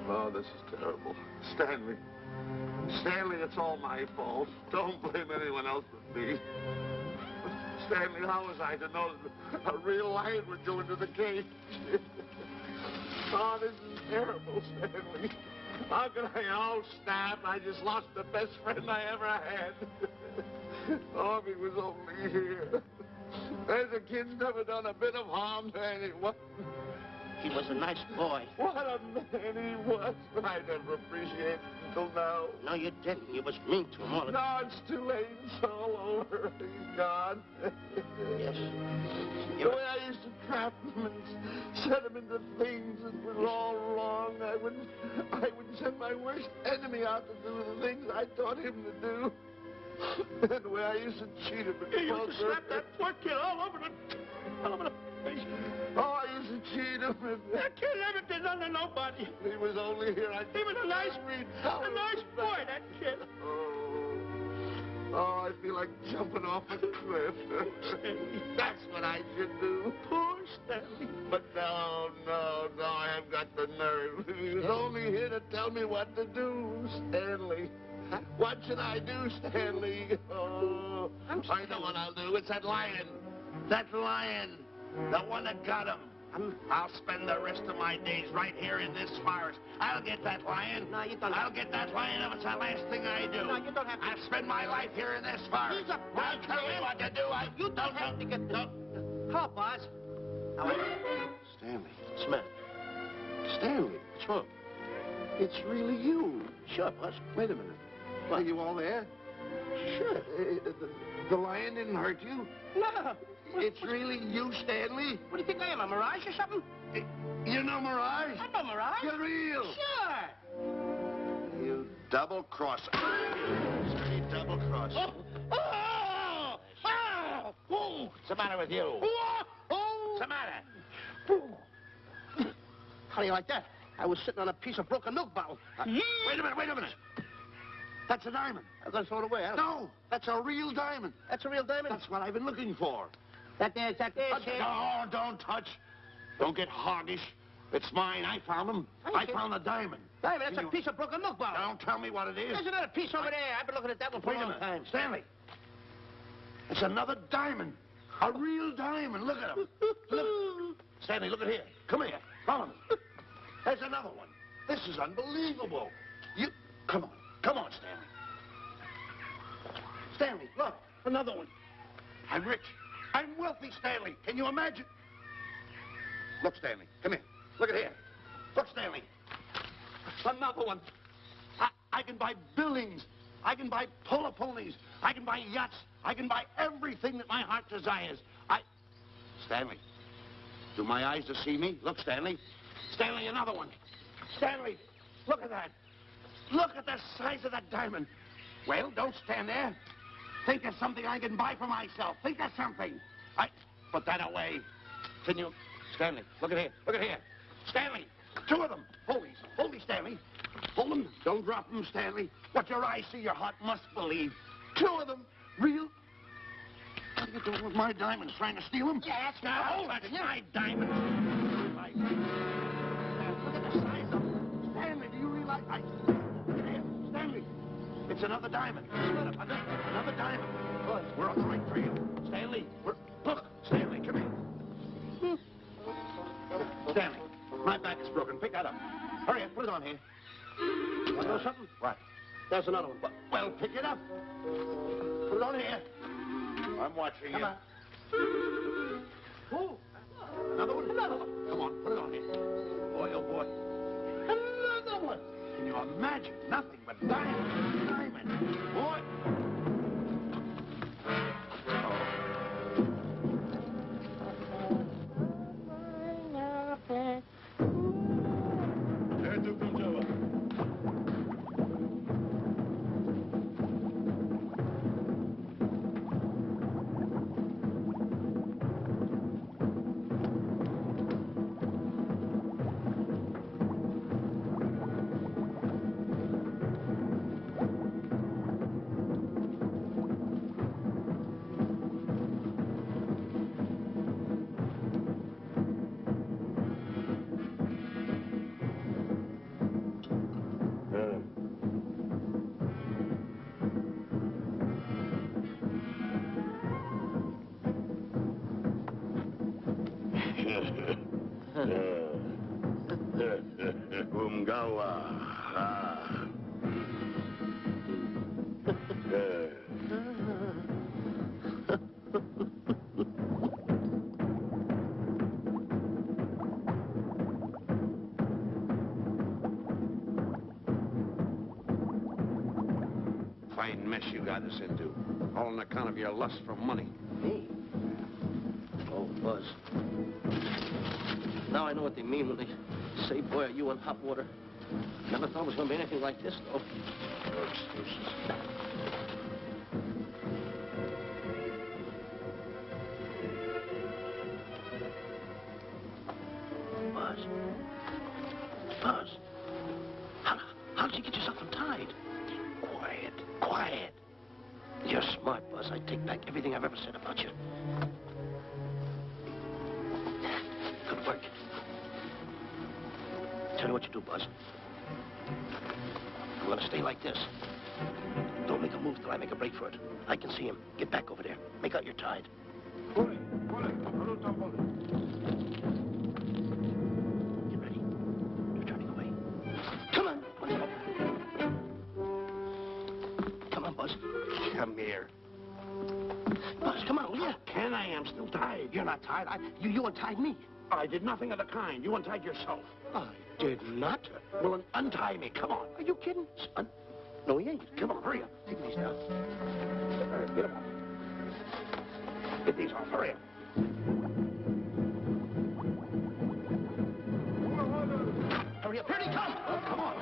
Oh, this is terrible. Stanley. Stanley, it's all my fault. Don't blame anyone else but me. Stanley, how was I to know that a real lion would go into the cage? Oh, this is terrible, Stanley. How could I? Oh, snap. I just lost the best friend I ever had. Oh, if he was only here. The kid's never done a bit of harm to anyone. He was a nice boy. What a man he was. I never appreciated it until now. No, you didn't. You was mean to him all the No, it's too late. It's all over. He's gone. Yes. The way I used to trap him and set him into things that was all wrong. I would send my worst enemy out to do the things I taught him to do. And the way I used to cheat him. You used to slap that poor kid all over the face. Oh, I used to cheat him. That kid never did nothing to nobody. He was only here. He was a nice boy, that kid. Oh, I feel like jumping off a cliff. That's what I should do. Poor Stanley. But no, I haven't got the nerve. He was only here to tell me what to do, Stanley. What should I do, Stanley? Oh, I know what I'll do. It's that lion. That lion. The one that got him. I'll spend the rest of my days right here in this forest. I'll get that lion. No, you don't. I'll get that lion if it's the last thing I do. No, you don't have to. I'll spend my life here in this forest. He's a I'll tell you what to do. You don't have to get the... Hello, boss. How are you? Stanley. Smith. Stanley. What's wrong? It's really you. Sure, boss. Wait a minute. Are you all there? Sure. The lion didn't hurt you? No. It's really you, Stanley? What do you think I am, a mirage or something? You're no mirage? I'm no mirage. You're real. Sure. You double-crosser. Straight double-crosser. Oh! What's the matter with you? What's the matter? How do you like that? I was sitting on a piece of broken milk bottle. Wait a minute. That's a diamond. I'm going to throw it away. No, that's a real diamond. That's a real diamond? That's what I've been looking for. That there, Shemp. No, don't touch. Don't get hoggish. It's mine. I found them. I found the diamond. Diamond, that's a piece of broken milk bottle. Don't tell me what it is. There's another piece over there. I've been looking at that one for Wait a a long minute. time. Stanley. It's another diamond. A real diamond. Look at him. Look. Stanley, look at here. Come here. Follow me. There's another one. This is unbelievable. You... Come on, Stanley. Stanley, look. Another one. I'm rich. I'm wealthy, Stanley. Can you imagine? Look, Stanley. Come here. Look at here. Look, Stanley. Another one. I can buy buildings. I can buy polo ponies. I can buy yachts. I can buy everything that my heart desires. Stanley, do my eyes deceive me? Look, Stanley. Stanley, another one. Stanley, look at that. Look at the size of that diamond. Well, don't stand there. Think of something I can buy for myself. Think of something. Put that away. Can you... Stanley, look at here. Look at here. Stanley, two of them. Hold these, Stanley. Hold them. Don't drop them, Stanley. What your eyes see, your heart must believe. Two of them. Real... What are you doing with my diamonds? Trying to steal them? Yeah, that's Now, hold on. It's my diamonds. Look at the size of them. Stanley, do you realize... Here, Stanley. It's another diamond. Another diamond. We're on the right trail. Stanley, look, Stanley, come here. Stanley, my back is broken. Pick that up. Hurry up, put it on here. Want to know something? What? There's another one. Well, pick it up. Put it on here. I'm watching you. Come on. Oh, another one? Another one. Come on, put it on here. Boy, oh boy. Another one. Can you imagine? Nothing but diamond. Diamond. Boy. Umgawa. Fine mess you got us into. All on account of your lust for money. Me? Oh, Buzz. Now I know what they mean when they say, boy, are you in hot water. Never thought it was going to be anything like this, though. No excuses. Buzz. Buzz. How did you get yourself untied? Quiet. Quiet. You're smart, Buzz. I take back everything I've ever said about you. Good work. Tell you what you do, Buzz. I'm going to stay like this. Don't make a move till I make a break for it. I can see him. Get back over there. Make out you're tied. Get ready. You're turning away. Come on. Come on, Buzz. Come here. Buzz, come on, will you? Can I? I'm still tied. You're not tied. You untied me. I did nothing of the kind. You untied yourself. I did not. Well, untie me. Come on. Are you kidding? No, he ain't. Come on, hurry up. Take these down. Get them off. Get these off. Hurry up. Hurry up. Here he comes. Oh, come on.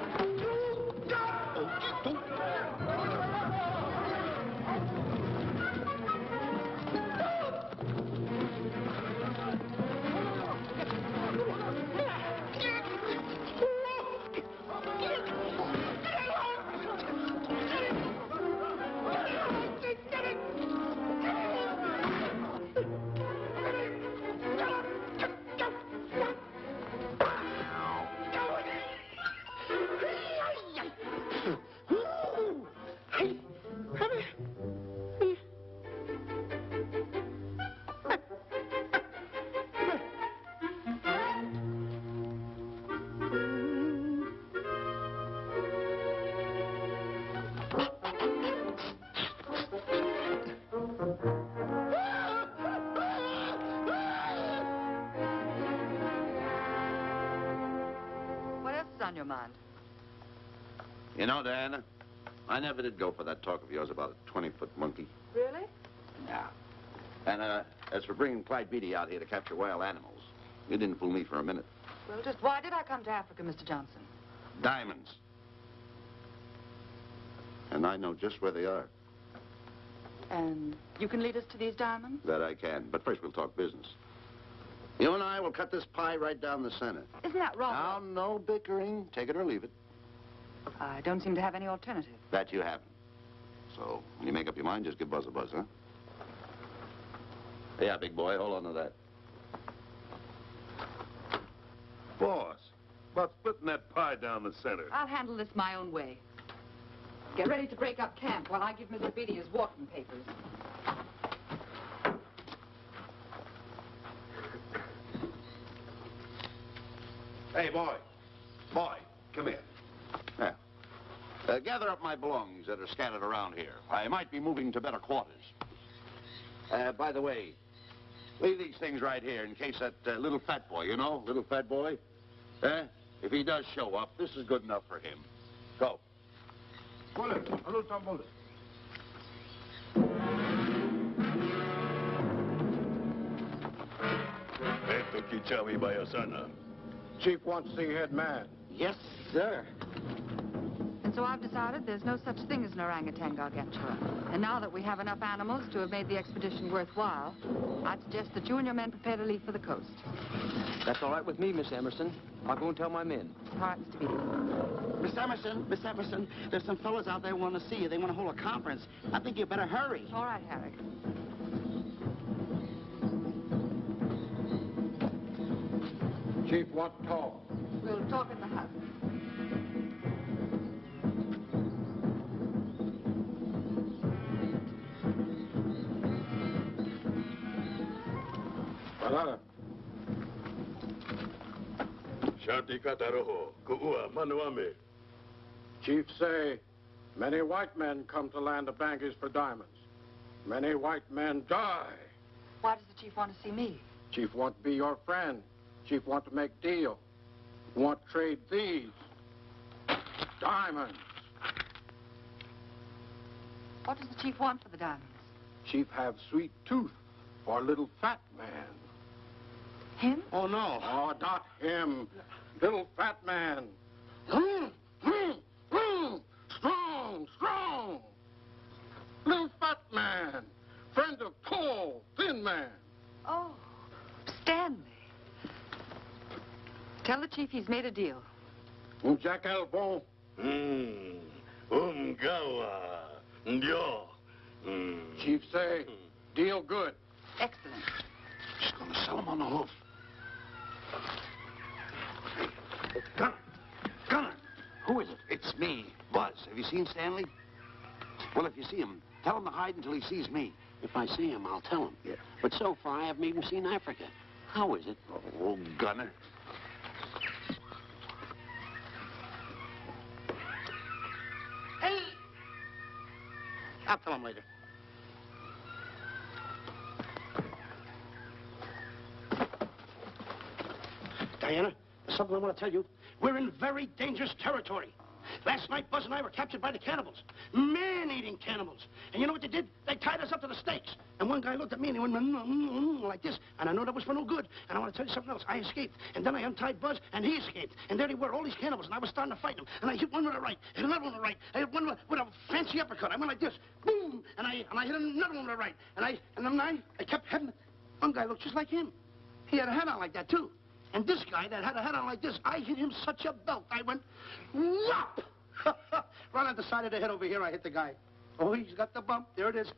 On your mind? You know, Diana, I never did go for that talk of yours about a 20-foot monkey. Really? Yeah. And as for bringing Clyde Beatty out here to capture wild animals, you didn't fool me for a minute. Well, just why did I come to Africa, Mr. Johnson? Diamonds. And I know just where they are. And you can lead us to these diamonds? That I can. But first we'll talk business. You and I will cut this pie right down the center. Isn't that wrong? Now, no bickering. Take it or leave it. I don't seem to have any alternative. That you haven't. So, when you make up your mind, just give Buzz a buzz, huh? Yeah, big boy, hold on to that. Boss, about splitting that pie down the center. I'll handle this my own way. Get ready to break up camp while I give Mr. Beatty his walking papers. Hey, boy. Boy, come here. Yeah. Gather up my belongings that are scattered around here. I might be moving to better quarters. By the way, leave these things right here in case that little fat boy, you know, little fat boy, if he does show up, this is good enough for him. Go. Chief wants to see head man. Yes, sir. And so I've decided there's no such thing as an orangutan gargantua. And now that we have enough animals to have made the expedition worthwhile, I'd suggest that you and your men prepare to leave for the coast. That's all right with me, Miss Emerson. I'll go and tell my men. All right, Mr. Beatty. Miss Emerson, there's some fellas out there who want to see you. They want to hold a conference. I think you better hurry. All right, Harry. Chief wants to talk. We'll talk in the hut. Shanti kataroho, kuua manuame. Chief say, many white men come to land of Bangis for diamonds. Many white men die. Why does the chief want to see me? Chief want to be your friend. Chief want to make deal. Want to trade these diamonds. What does the chief want for the diamonds? Chief have sweet tooth for little fat man. Him? Oh, no. Oh, not him. Little fat man. Strong, strong. Little fat man. Friend of tall, thin man. Oh, Stanley. Tell the chief he's made a deal. Jack Albon. Umgawa. Ndio. Chief say, deal good. Excellent. She's going to sell him on the hoof. Gunner. Who is it? It's me, Buzz. Have you seen Stanley? Well, if you see him, tell him to hide until he sees me. If I see him, I'll tell him. Yeah. But so far, I haven't even seen Africa. How is it? Oh, Gunner. Hey! I'll tell him later. Diana, there's something I want to tell you. We're in very dangerous territory. Last night, Buzz and I were captured by the cannibals. Man-eating cannibals. And you know what they did? They tied us up to the stakes. And one guy looked at me and he went like this. And I know that was for no good. And I want to tell you something else. I escaped. And then I untied Buzz and he escaped. And there they were, all these cannibals. And I was starting to fight them. And I hit one with a right, hit another one with a right. I hit one with a fancy uppercut. I went like this. Boom! And I hit another one with a right. And then I kept hitting. One guy looked just like him. He had a hat on like that, too. And this guy that had a hat on like this, I hit him such a belt. I went, whop! Right on the side of the head over here, I hit the guy. Oh, he's got the bump. There it is.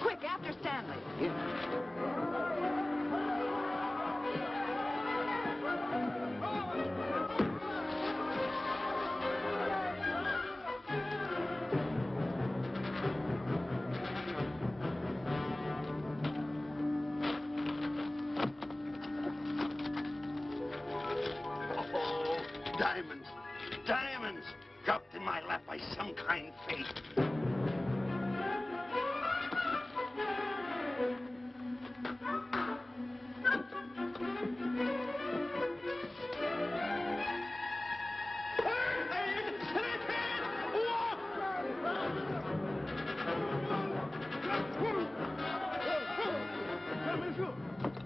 Quick, after Stanley. Diamonds. Diamonds. Dropped in my lap by some kind fate.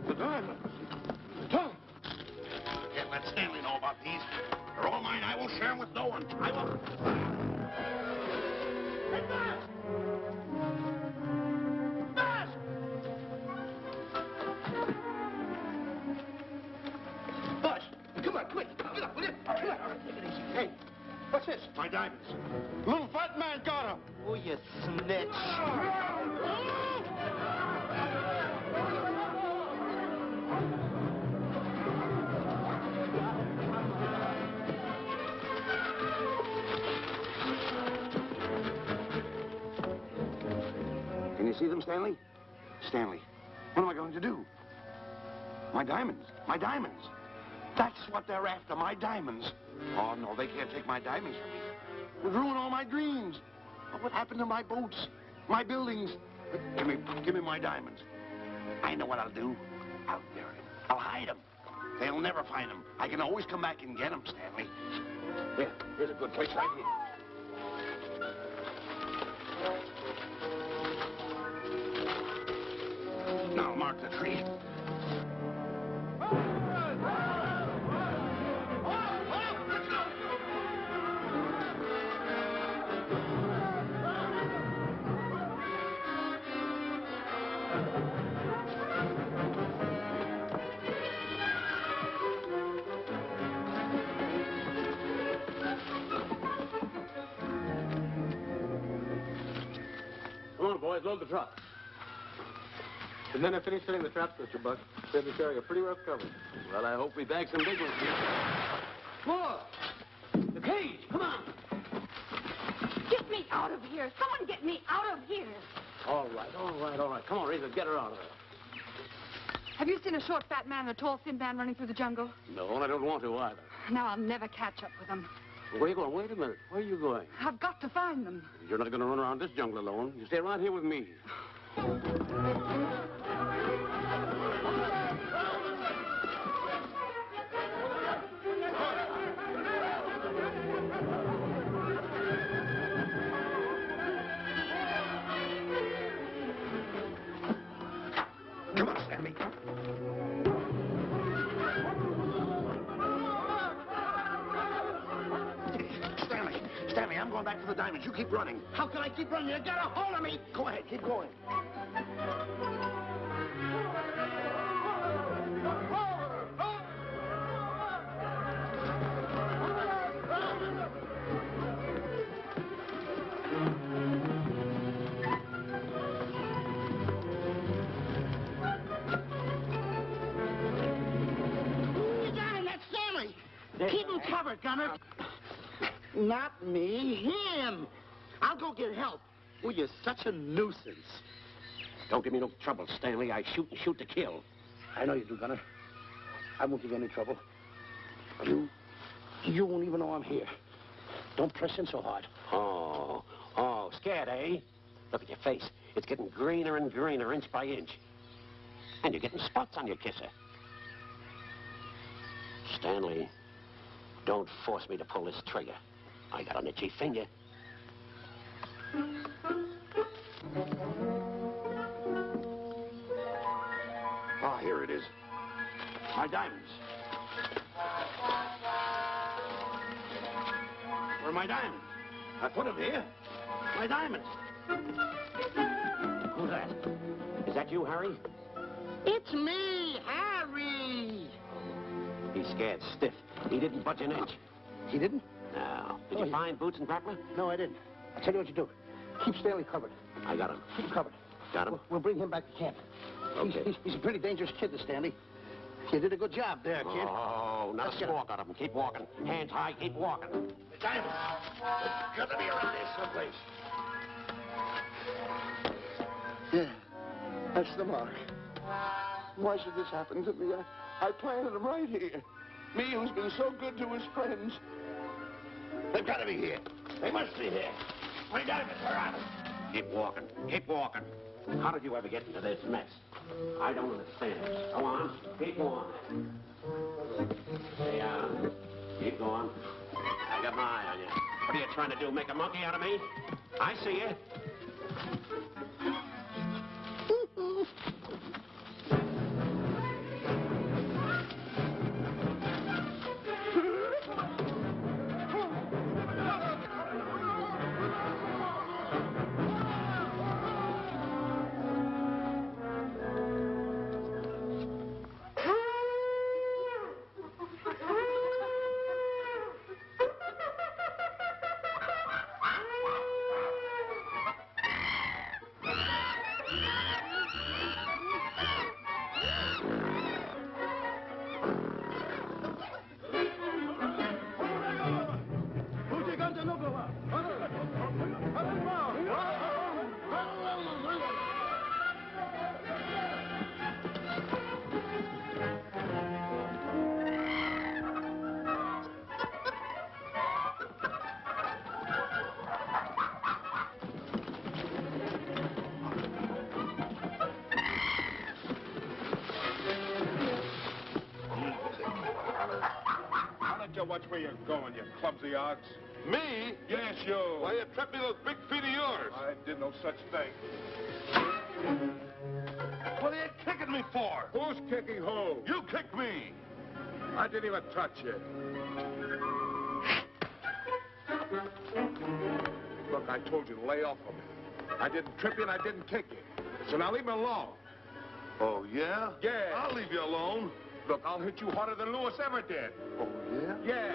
The diamonds. Can't let Stanley know about these. They're all mine. I won't share them with no one. I won't. Hey, Buzz! Buzz! Buzz, come on, quick. Get up, will you? Come on. Take it easy. Hey, what's this? My diamonds. Little fat man got him. Oh, you snitch. Can you see them, Stanley? Stanley, what am I going to do? My diamonds. My diamonds. That's what they're after, my diamonds. Oh, no, they can't take my diamonds from me. It would ruin all my dreams. What happened to my boats, my buildings? Give me my diamonds. I know what I'll do. I'll bury them. I'll hide them. They'll never find them. I can always come back and get them, Stanley. Here, here's a good place right here. Now mark the tree. Come on, boys, load the truck. The men have finished setting the traps, Mr. Buck. Said the area pretty rough cover. Well, I hope we bag some big ones here. More! The cage, come on! me out of here. Someone get me out of here. All right. Come on, Rita, get her out of there. Have you seen a short, fat man and a tall, thin man running through the jungle? No, and I don't want to either. Now I'll never catch up with them. Where are you going? Wait a minute. Where are you going? I've got to find them. You're not going to run around this jungle alone. You stay right here with me. Come on, Stanley. Stanley, I'm going back for the diamonds. You keep running. How can I keep running? You got a hold of me. Go ahead, keep going. You got him. That's Stanley. Keep him covered, Gunner. Not me, him. I'll go get help. Well, you're such a nuisance. Don't give me no trouble, Stanley. I shoot and shoot to kill. I know you do, Gunner. I won't give you any trouble. You won't even know I'm here. Don't press in so hard. Oh, scared, eh? Look at your face. It's getting greener and greener, inch by inch. And you're getting spots on your kisser. Stanley, don't force me to pull this trigger. I got an itchy finger. Ah, here it is. My diamonds. Where are my diamonds? I put them here. My diamonds. Who's that? Is that you, Harry? It's me, Harry. He's scared stiff. He didn't budge an inch. He didn't? No. Did you find Boots and Grappler? No, I didn't. I'll tell you what you do. Keep Stanley covered. I got him. Keep him covered. Got him? We'll bring him back to camp. Okay. He's a pretty dangerous kid, this Stanley. You did a good job there, kid. Oh, not a squawk out of him. Keep walking. Hands high, keep walking. The diamonds. They're gonna be around here someplace. Yeah, that's the mark. Why should this happen to me? I planted them right here. Me who's been so good to his friends. They've got to be here. They must be here. My diamonds are out. Keep walking. Keep walking. How did you ever get into this mess? I don't understand. Go on. Keep on. Stay on. Keep going. I got my eye on you. What are you trying to do? Make a monkey out of me? I see you. Watch where you're going, you clumsy ox. Me? Yes, you. Why, you tripped me with those big feet of yours. I did no such thing. What are you kicking me for? Who's kicking who? You kicked me. I didn't even touch you. Look, I told you to lay off of me. I didn't trip you and I didn't kick you. So now leave me alone. Oh, yeah? Yeah. I'll leave you alone. Look, I'll hit you harder than Lewis ever did. Oh, yeah? Yeah.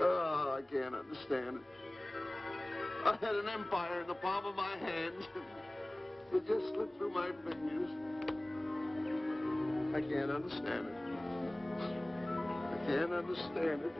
Oh, I can't understand it. I had an empire in the palm of my hand. It just slipped through my fingers. I can't understand it. I can't understand it.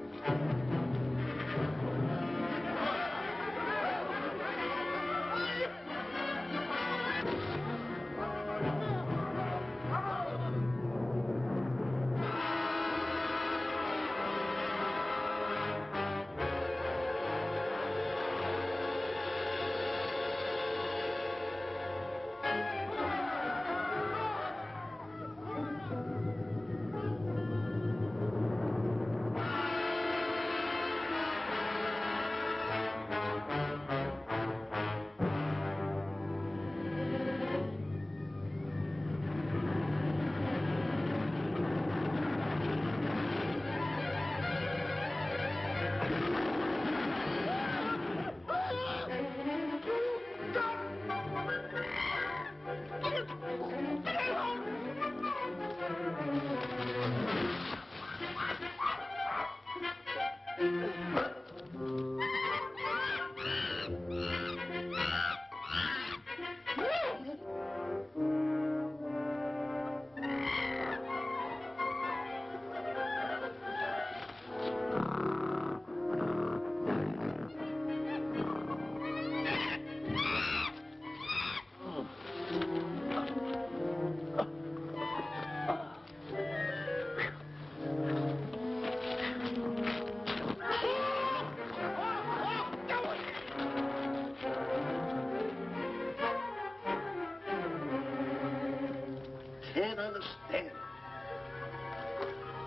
Can't understand.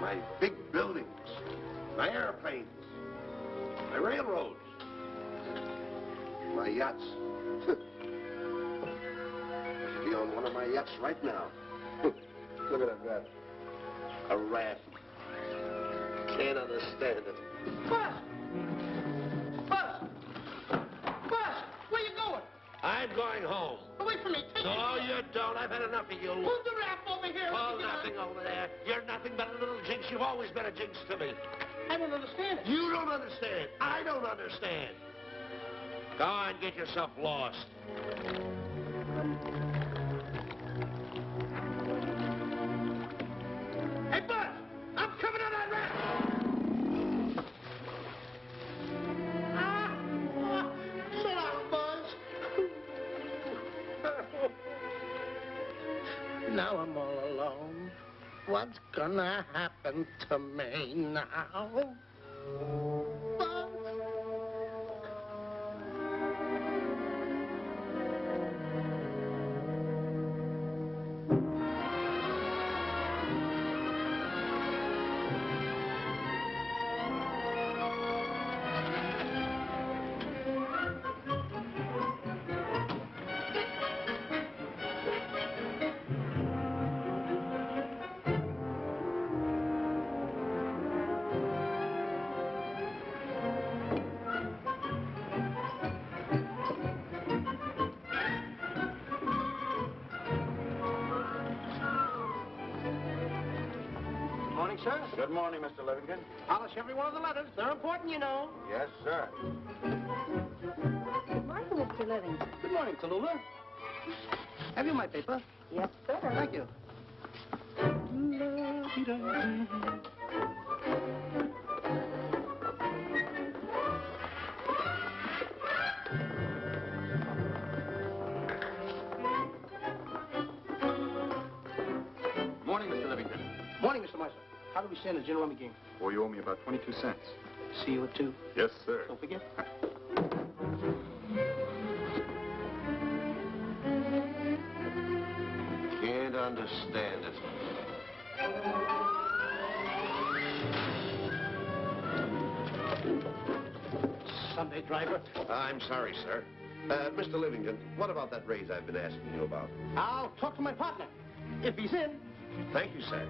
My big buildings, my airplanes, my railroads, my yachts. I should be on one of my yachts right now. Look at that. A raft. Can't understand it. Buzz! Buzz! Buzz! Where you going? I'm going home. Away from me. Take No, me. you don't. I've had enough of you. Move the raft over here. Oh, nothing over there. You're nothing but a little jinx. You've always been a jinx to me. I don't understand it. You don't understand. I don't understand. Go on, get yourself lost. Hey, Buzz! I'm coming on that raft! So long, Buzz. Now I'm all alone. What's gonna happen to me now? Buzz? Morning, sir. Good morning, Mr. Livingston. Polish every one of the letters. They're important, you know. Yes, sir. Good morning, Mr. Livingston. Good morning, Tallulah. Have you my paper? Yes, sir. Thank you. Morning, Mr. Livingston. Morning, Mr. Marshall. How do we stand the gin rummy game? Well, you owe me about 22 cents. See you at 2. Yes, sir. Don't forget. Can't understand it. Sunday driver. I'm sorry, sir. Mr. Livingston, what about that raise I've been asking you about? I'll talk to my partner. If he's in. Thank you, sir.